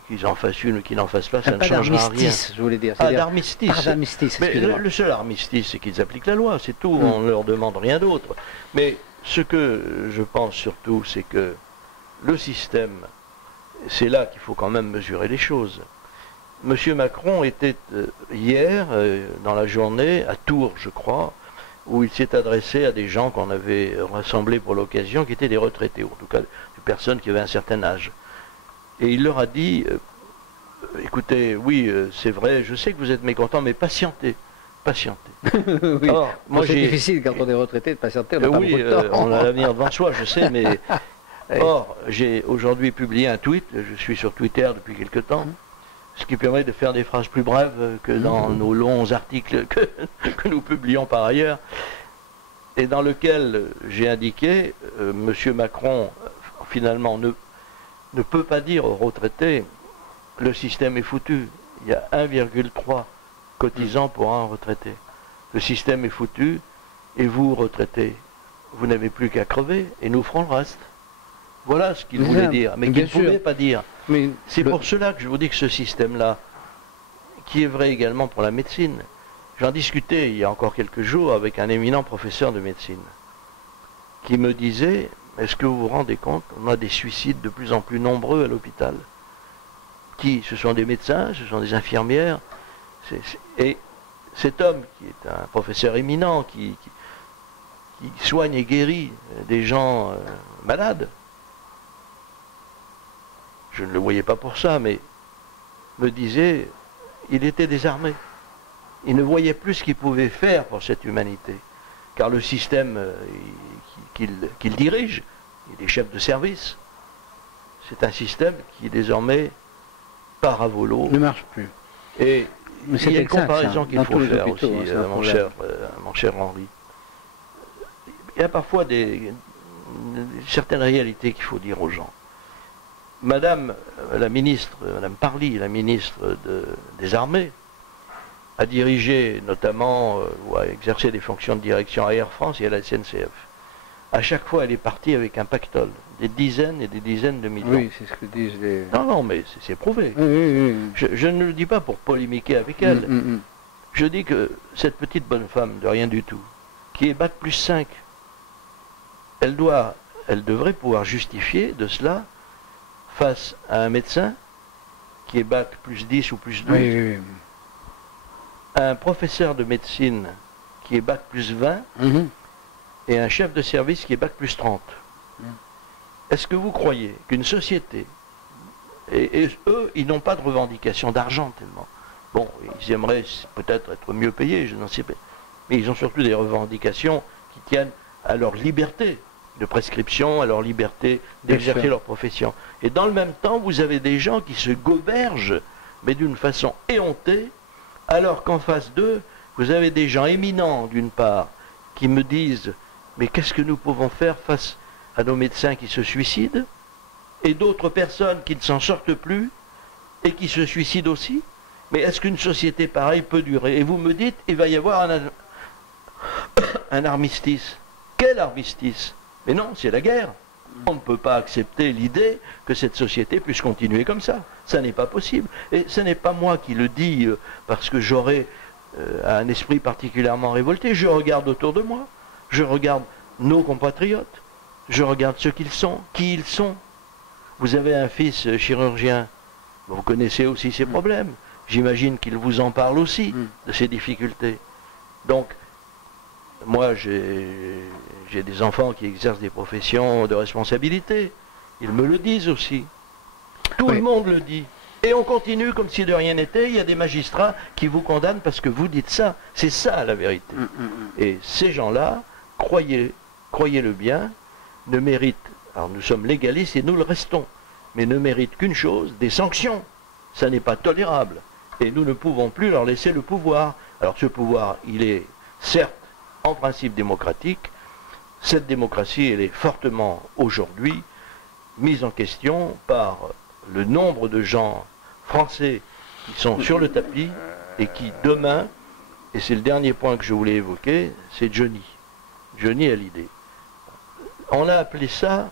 qu'ils en fassent une ou qu'ils n'en fassent pas, ça ne Pas changera rien. d'armistice, je voulais dire. Ah, C'est-à-dire- d'armistice. Pas d'armistice, Mais excusez-moi. le seul armistice, c'est qu'ils appliquent la loi, c'est tout. Mm. On ne leur demande rien d'autre. Mais ce que je pense surtout, c'est que le système, c'est là qu'il faut quand même mesurer les choses. Monsieur Macron était hier, dans la journée, à Tours, je crois, où il s'est adressé à des gens qu'on avait rassemblés pour l'occasion, qui étaient des retraités, ou en tout cas des personnes qui avaient un certain âge. Et il leur a dit, écoutez, oui, c'est vrai, je sais que vous êtes mécontents, mais patientez, patientez. Oui. Or, moi, C'est j'ai- difficile quand on est retraité de patienter, on n'a pas oui, beaucoup de temps. on a l'avenir devant soi, je sais, mais... Oui. Or, j'ai aujourd'hui publié un tweet, je suis sur Twitter depuis quelque temps, ce qui permet de faire des phrases plus brèves que dans nos longs articles que nous publions par ailleurs, et dans lequel j'ai indiqué, M. Macron, finalement, ne peut pas dire aux retraités, le système est foutu. Il y a 1,3 cotisants pour un retraité. Le système est foutu, et vous, retraités, vous n'avez plus qu'à crever, et nous ferons le reste. Voilà ce qu'il voulait dire, mais qu'il Bien ne sûr. pouvait pas dire. Mais C'est pour cela que je vous dis que ce système-là, qui est vrai également pour la médecine, j'en discutais il y a encore quelques jours avec un éminent professeur de médecine, qui me disait, est-ce que vous vous rendez compte, on a des suicides de plus en plus nombreux à l'hôpital. Qui? Ce sont des médecins, ce sont des infirmières, et cet homme, qui est un professeur éminent, qui soigne et guérit des gens malades, je ne le voyais pas pour ça, mais me disait, il était désarmé. Il ne voyait plus ce qu'il pouvait faire pour cette humanité. Car le système qu'il dirige, il est chef de service, c'est un système qui désormais part à volo. ne marche plus. Et Mais c'est il y a une exact, comparaison ça. qu'il Dans faut tous les faire hôpitaux, aussi, hein, c'est un mon problème. cher Henri. Il y a parfois certaines réalités qu'il faut dire aux gens. Madame la ministre, Madame Parly, la ministre des Armées, a dirigé notamment, ou a exercé des fonctions de direction à Air France et à la SNCF. À chaque fois, elle est partie avec un pactole, des dizaines et des dizaines de millions. Oui, c'est ce que disent les... Non, mais c'est prouvé. Oui, oui, oui. Je ne le dis pas pour polémiquer avec elle. Mm. Je dis que cette petite bonne femme de rien du tout, qui est bac plus 5, elle devrait pouvoir justifier de cela face à un médecin qui est bac plus 10 ou plus 12, Oui, oui, à un professeur de médecine qui est bac plus 20 oui. Mhm. et un chef de service qui est bac plus 30. Est-ce que vous croyez qu'une société, et eux, ils n'ont pas de revendication d'argent tellement. Bon, ils aimeraient peut-être être mieux payés, je n'en sais pas. Mais ils ont surtout des revendications qui tiennent à leur liberté de prescription, à leur liberté d'exercer leur profession. Et dans le même temps, vous avez des gens qui se gobergent, mais d'une façon éhontée, alors qu'en face d'eux, vous avez des gens éminents, d'une part, qui me disent « Mais qu'est-ce que nous pouvons faire face à nos médecins qui se suicident ?» et d'autres personnes qui ne s'en sortent plus et qui se suicident aussi. Mais est-ce qu'une société pareille peut durer? Et vous me dites, il va y avoir un armistice. Quel armistice? Mais non, c'est la guerre. On ne peut pas accepter l'idée que cette société puisse continuer comme ça. Ça n'est pas possible. Et ce n'est pas moi qui le dis parce que j'aurais un esprit particulièrement révolté. Je regarde autour de moi. Je regarde nos compatriotes. Je regarde ceux qu'ils sont, qui ils sont. Vous avez un fils chirurgien. Vous connaissez aussi ses problèmes. J'imagine qu'il vous en parle aussi de ses difficultés. Donc, moi j'ai des enfants qui exercent des professions de responsabilité. Ils me le disent aussi. Tout le monde le dit. Et on continue comme si de rien n'était. Il y a des magistrats qui vous condamnent parce que vous dites ça. C'est ça la vérité. Et ces gens-là, croyez-le bien, ne méritent, alors nous sommes légalistes et nous le restons, mais ne méritent qu'une chose, des sanctions. Ça n'est pas tolérable. Et nous ne pouvons plus leur laisser le pouvoir. Alors ce pouvoir, il est certes en principe démocratique. Cette démocratie, elle est fortement aujourd'hui mise en question par le nombre de gens français qui sont sur le tapis et qui demain, et c'est le dernier point que je voulais évoquer, c'est Johnny. Johnny Hallyday. On a appelé ça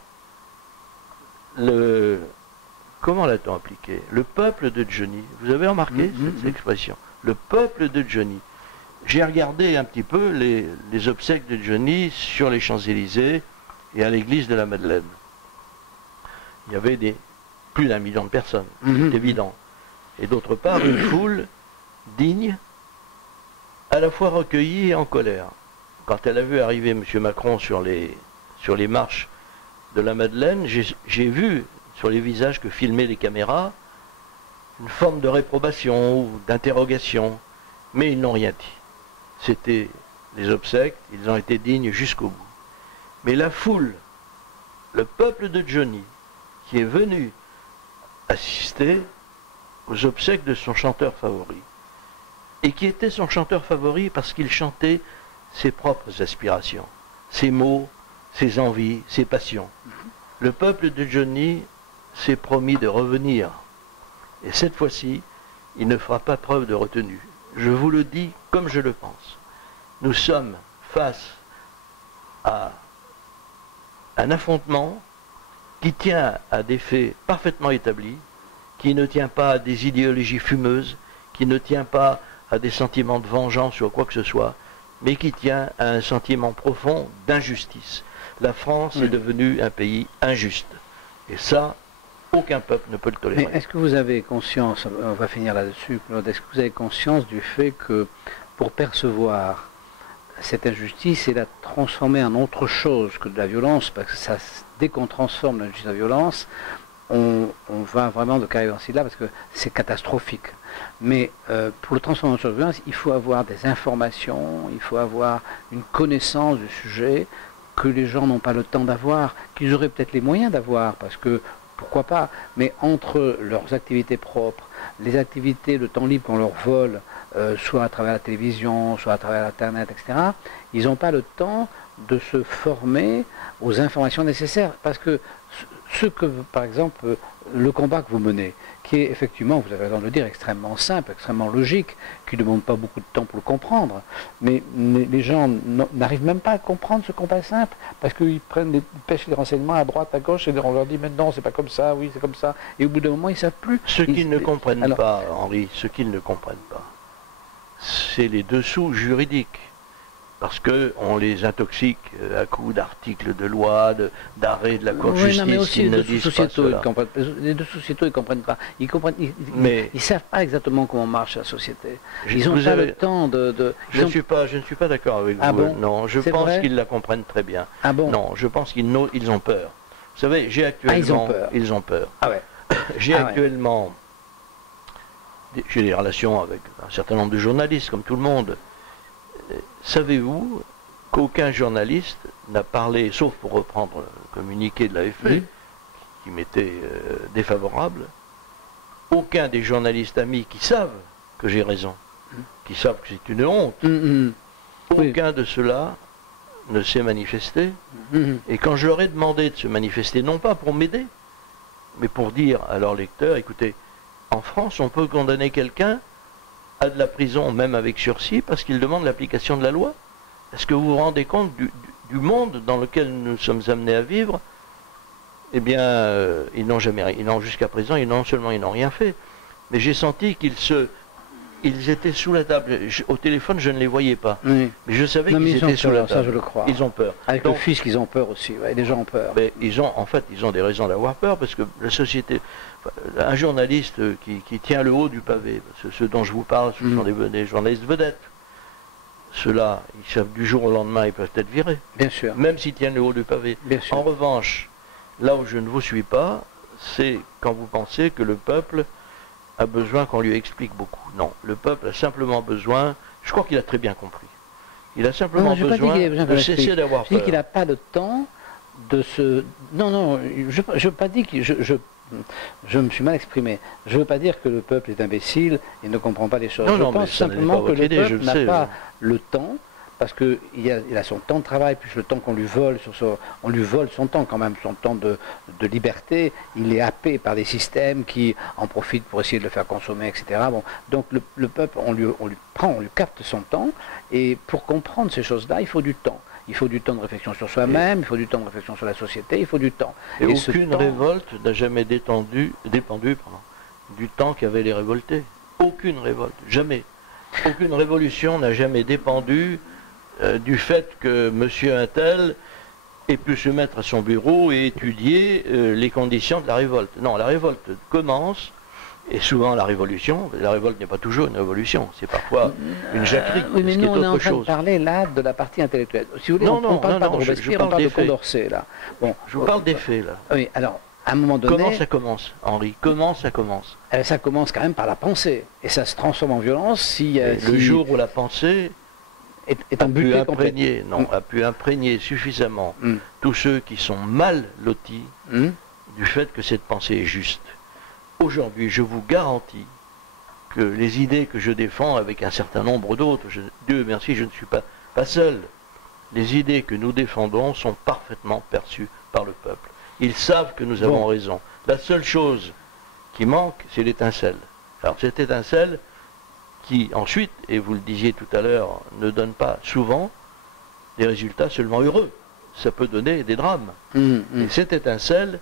comment l'a-t-on appliqué? Le peuple de Johnny. Vous avez remarqué cette expression? Le peuple de Johnny. J'ai regardé un petit peu les obsèques de Johnny sur les Champs-Élysées et à l'église de la Madeleine. Il y avait plus d'1 million de personnes, c'est évident. Et d'autre part, une foule digne, à la fois recueillie et en colère. Quand elle a vu arriver M. Macron sur les marches de la Madeleine, j'ai vu sur les visages que filmaient les caméras une forme de réprobation ou d'interrogation, mais ils n'ont rien dit. C'était les obsèques, ils ont été dignes jusqu'au bout. Mais la foule, le peuple de Johnny, qui est venu assister aux obsèques de son chanteur favori, et qui était son chanteur favori parce qu'il chantait ses propres aspirations, ses mots, ses envies, ses passions. Le peuple de Johnny s'est promis de revenir, et cette fois-ci, il ne fera pas preuve de retenue. Je vous le dis comme je le pense. Nous sommes face à un affrontement qui tient à des faits parfaitement établis, qui ne tient pas à des idéologies fumeuses, qui ne tient pas à des sentiments de vengeance ou à quoi que ce soit, mais qui tient à un sentiment profond d'injustice. La France est devenue un pays injuste. Et ça, aucun peuple ne peut le tolérer. Mais est-ce que vous avez conscience, on va finir là-dessus, Claude, est-ce que vous avez conscience du fait que pour percevoir cette injustice et la transformer en autre chose que de la violence, parce que ça, dès qu'on transforme l'injustice en violence, on va vraiment de carré dans là parce que c'est catastrophique. Mais pour le transformer en violence, il faut avoir des informations, il faut avoir une connaissance du sujet que les gens n'ont pas le temps d'avoir, qu'ils auraient peut-être les moyens d'avoir, parce que pourquoi pas, mais entre leurs activités propres, les activités, le temps libre qu'on leur vole, soit à travers la télévision, soit à travers Internet, etc., ils n'ont pas le temps de se former aux informations nécessaires. Parce que ce que, par exemple, le combat que vous menez, qui est effectivement, vous avez raison de le dire, extrêmement simple, extrêmement logique, qui ne demande pas beaucoup de temps pour le comprendre, mais les gens n'arrivent même pas à comprendre ce combat simple, parce qu'ils pêchent les renseignements à droite, à gauche, et on leur dit maintenant c'est pas comme ça, oui c'est comme ça, et au bout d'un moment ils ne savent plus. Ce qu'ils ne comprennent pas, Henri, ce qu'ils ne comprennent pas, c'est les dessous juridiques. Parce qu'on les intoxique à coups d'articles de loi, d'arrêts de la Cour de justice. Mais aussi les deux sociétaux, les deux sociétaux, ils ne comprennent pas. Ils ne savent pas exactement comment marche la société. Ils n'ont pas le temps de... Je ne suis pas d'accord avec vous. Bon, non, je pense qu'ils la comprennent très bien. Ah bon? Non, je pense qu'ils ont peur. Vous savez, j'ai actuellement... Ils ont peur. Ah ouais. J'ai actuellement... J'ai des relations avec un certain nombre de journalistes, comme tout le monde. Savez-vous qu'aucun journaliste n'a parlé, sauf pour reprendre le communiqué de l'AFP, qui m'était défavorable, aucun des journalistes amis qui savent que j'ai raison, qui savent que c'est une honte, aucun de ceux-là ne s'est manifesté. Et quand je leur ai demandé de se manifester, non pas pour m'aider, mais pour dire à leurs lecteurs, écoutez, en France, on peut condamner quelqu'un à de la prison, même avec sursis, parce qu'il demande l'application de la loi. Est-ce que vous vous rendez compte du monde dans lequel nous sommes amenés à vivre? Eh bien, ils n'ont jamais rien. Jusqu'à présent, non seulement ils n'ont rien fait, mais j'ai senti ils étaient sous la table. Au téléphone, je ne les voyais pas. Mais je savais qu'ils étaient sous la table. Ça, je le crois. Ils ont peur. Avec le fisc, ils ont peur aussi. Ouais, les gens ont peur. Mais ils ont des raisons d'avoir peur, parce que la société... Un journaliste qui tient le haut du pavé, ce dont je vous parle, ce sont des journalistes vedettes. ceux-là, ils savent du jour au lendemain, ils peuvent être virés. Bien sûr. Même s'ils tiennent le haut du pavé. Bien sûr. En revanche, là où je ne vous suis pas, c'est quand vous pensez que le peuple a besoin qu'on lui explique beaucoup. Non, le peuple a simplement besoin, je crois qu'il a très bien compris. Il a simplement besoin de cesser d'avoir peur. Je dis qu'il n'a pas le temps de se... Non, non, je veux pas dire que... Je me suis mal exprimé. Je ne veux pas dire que le peuple est imbécile et ne comprend pas les choses. Non, je pense simplement que le peuple n'a pas le temps, parce qu'il a son temps de travail, puis le temps qu'on lui vole, on lui vole son temps quand même, son temps de liberté. Il est happé par des systèmes qui en profitent pour essayer de le faire consommer, etc. Bon, donc le peuple, on lui capte son temps, et pour comprendre ces choses-là, il faut du temps. Il faut du temps de réflexion sur soi-même, il faut du temps de réflexion sur la société, il faut du temps. Et aucune révolte n'a jamais dépendu du temps qu'avaient les révoltés. Aucune révolte, jamais. Aucune révolution n'a jamais dépendu du fait que monsieur Untel ait pu se mettre à son bureau et étudier les conditions de la révolte. Non, la révolte commence. Et souvent la révolte n'est pas toujours une révolution, c'est parfois une jacquerie, oui, mais ce nous, qui est on est en autre train chose. de parler là de la partie intellectuelle. Si vous voulez, on ne parle pas de Robespierre, on parle de Condorcet là. Bon, je vous parle des faits là. Oui, alors, à un moment donné... Comment ça commence, Henri? Comment ça commence? Ça commence quand même par la pensée, et ça se transforme en violence si... le jour où la pensée a pu imprégner suffisamment tous ceux qui sont mal lotis du fait que cette pensée est juste. Aujourd'hui, je vous garantis que les idées que je défends avec un certain nombre d'autres, Dieu merci, je ne suis pas seul, les idées que nous défendons sont parfaitement perçues par le peuple. Ils savent que nous avons raison. La seule chose qui manque, c'est l'étincelle. Alors cette étincelle qui ensuite, et vous le disiez tout à l'heure, ne donne pas souvent des résultats seulement heureux. Ça peut donner des drames. Et cette étincelle,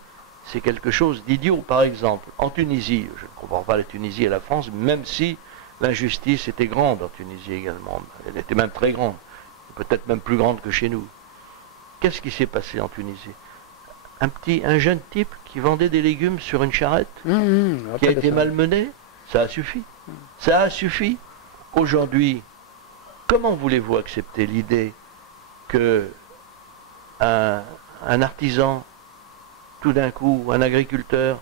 c'est quelque chose d'idiot. Par exemple, en Tunisie, je ne comprends pas la Tunisie et la France, même si l'injustice était grande en Tunisie également. Elle était même très grande, peut-être même plus grande que chez nous. Qu'est-ce qui s'est passé en Tunisie? Un jeune type qui vendait des légumes sur une charrette, qui a été malmené, ça a suffi. Ça a suffi. Aujourd'hui, comment voulez-vous accepter l'idée que un artisan, tout d'un coup, un agriculteur,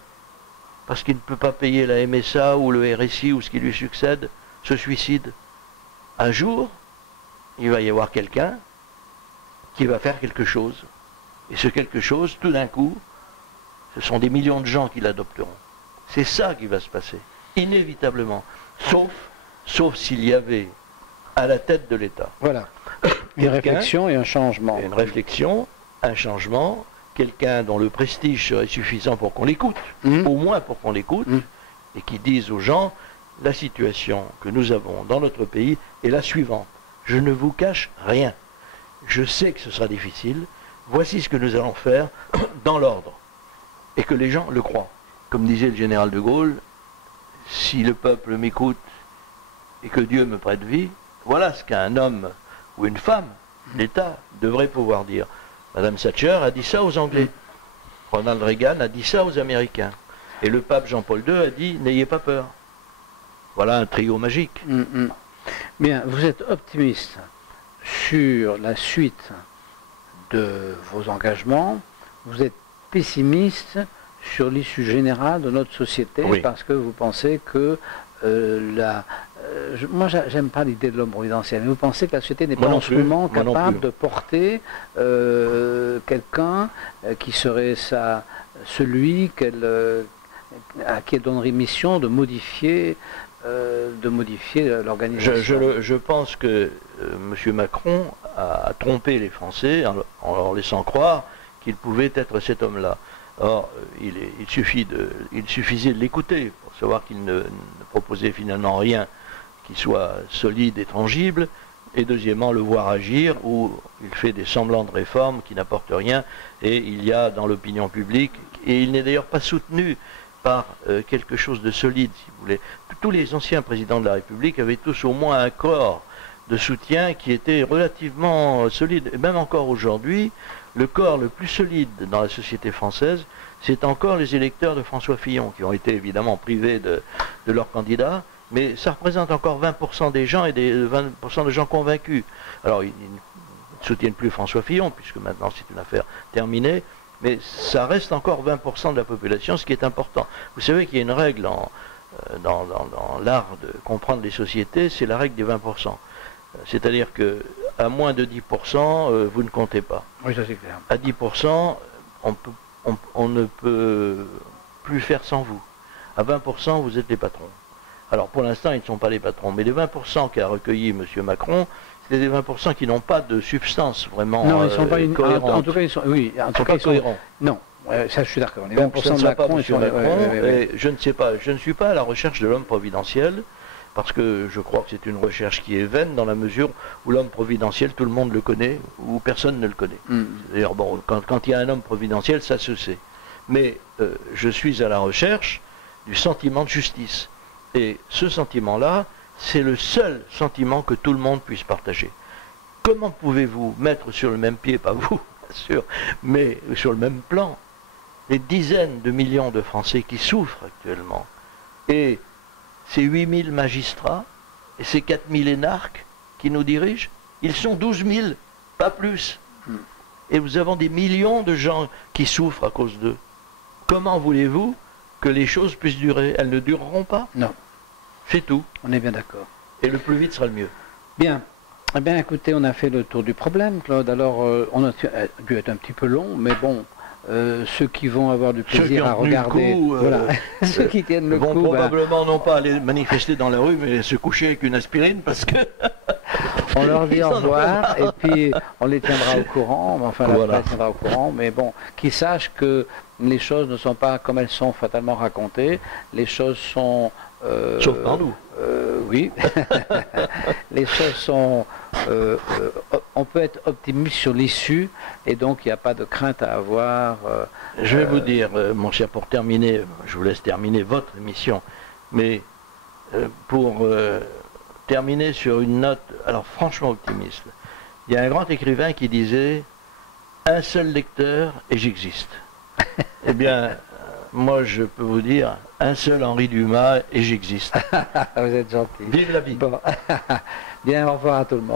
parce qu'il ne peut pas payer la MSA ou le RSI ou ce qui lui succède, se suicide? Un jour, il va y avoir quelqu'un qui va faire quelque chose. Et ce quelque chose, tout d'un coup, ce sont des millions de gens qui l'adopteront. C'est ça qui va se passer, inévitablement. Sauf s'il y avait à la tête de l'État. Voilà. Une réflexion et un changement. Une réflexion, un changement, quelqu'un dont le prestige serait suffisant pour qu'on l'écoute, au moins pour qu'on l'écoute, et qui dise aux gens, la situation que nous avons dans notre pays est la suivante. Je ne vous cache rien. Je sais que ce sera difficile. Voici ce que nous allons faire dans l'ordre. Et que les gens le croient. Comme disait le général de Gaulle, si le peuple m'écoute et que Dieu me prête vie, voilà ce qu'un homme ou une femme d'État devrait pouvoir dire. Madame Thatcher a dit ça aux Anglais. Ronald Reagan a dit ça aux Américains. Et le pape Jean-Paul II a dit, n'ayez pas peur. Voilà un trio magique. Bien, vous êtes optimiste sur la suite de vos engagements. Vous êtes pessimiste sur l'issue générale de notre société, parce que vous pensez que moi, j'aime pas l'idée de l'homme providentiel, mais vous pensez que la société n'est pas en ce moment capable de porter quelqu'un qui serait celui à qui elle donnerait mission de modifier l'organisation. Je pense que M. Macron a trompé les Français en leur laissant croire qu'il pouvait être cet homme-là. Or, il suffisait de l'écouter pour savoir qu'il ne proposait finalement rien qui soit solide et tangible, et deuxièmement le voir agir où il fait des semblants de réformes qui n'apportent rien, et il y a dans l'opinion publique, et il n'est d'ailleurs pas soutenu par quelque chose de solide, si vous voulez. Tous les anciens présidents de la République avaient tous au moins un corps de soutien qui était relativement solide, et même encore aujourd'hui, le corps le plus solide dans la société française, c'est encore les électeurs de François Fillon, qui ont été évidemment privés de leur candidat, Mais ça représente encore 20% des gens et 20% de gens convaincus. Alors, ils ne soutiennent plus François Fillon, puisque maintenant c'est une affaire terminée, mais ça reste encore 20% de la population, ce qui est important. Vous savez qu'il y a une règle dans l'art de comprendre les sociétés, c'est la règle des 20%. C'est-à-dire qu'à moins de 10%, vous ne comptez pas. Oui, ça c'est clair. À 10%, on ne peut plus faire sans vous. À 20%, vous êtes les patrons. Alors pour l'instant, ils ne sont pas les patrons, mais les 20% qu'a recueilli M. Macron, c'est des 20% qui n'ont pas de substance vraiment non, ils sont pas cohérente. En tout cas, ils sont, oui, en tout cas, ils sont cohérents. Non, ça je suis d'accord. Les 20% Donc, de Macron, ils sont... et je ne sais pas, je ne suis pas à la recherche de l'homme providentiel, parce que je crois que c'est une recherche qui est vaine dans la mesure où l'homme providentiel, tout le monde le connaît, ou personne ne le connaît. D'ailleurs, bon, quand il y a un homme providentiel, ça se sait. Mais je suis à la recherche du sentiment de justice. Et ce sentiment-là, c'est le seul sentiment que tout le monde puisse partager. Comment pouvez-vous mettre sur le même pied, pas vous, bien sûr, mais sur le même plan, les dizaines de millions de Français qui souffrent actuellement, et ces 8000 magistrats, et ces 4000 énarques qui nous dirigent, ils sont 12 000, pas plus. Et nous avons des millions de gens qui souffrent à cause d'eux. Comment voulez-vous que les choses puissent durer? Elles ne dureront pas. Non. C'est tout. On est bien d'accord. Et le plus vite sera le mieux. Bien. Eh bien, écoutez, on a fait le tour du problème, Claude. Alors, on a dû être un petit peu long, mais bon, ceux qui vont avoir du plaisir à regarder, voilà, ceux qui tiennent le coup, coup, probablement non pas aller manifester dans la rue, mais se coucher avec une aspirine, parce que on leur dit au revoir, et puis on les tiendra au courant, enfin la presse tiendra au courant, mais bon, qu'ils sachent que les choses ne sont pas comme elles sont fatalement racontées, les choses sont... sauf par nous. Oui. Les choses sont... on peut être optimiste sur l'issue, et donc il n'y a pas de crainte à avoir. Je vais vous dire, mon cher, pour terminer, je vous laisse terminer votre émission, mais pour terminer sur une note, alors franchement optimiste, il y a un grand écrivain qui disait « Un seul lecteur et j'existe ». Eh bien, moi je peux vous dire, un seul Henri Dumas et j'existe. Vous êtes gentil. Vive la vie. Bon. Bien, au revoir à tout le monde.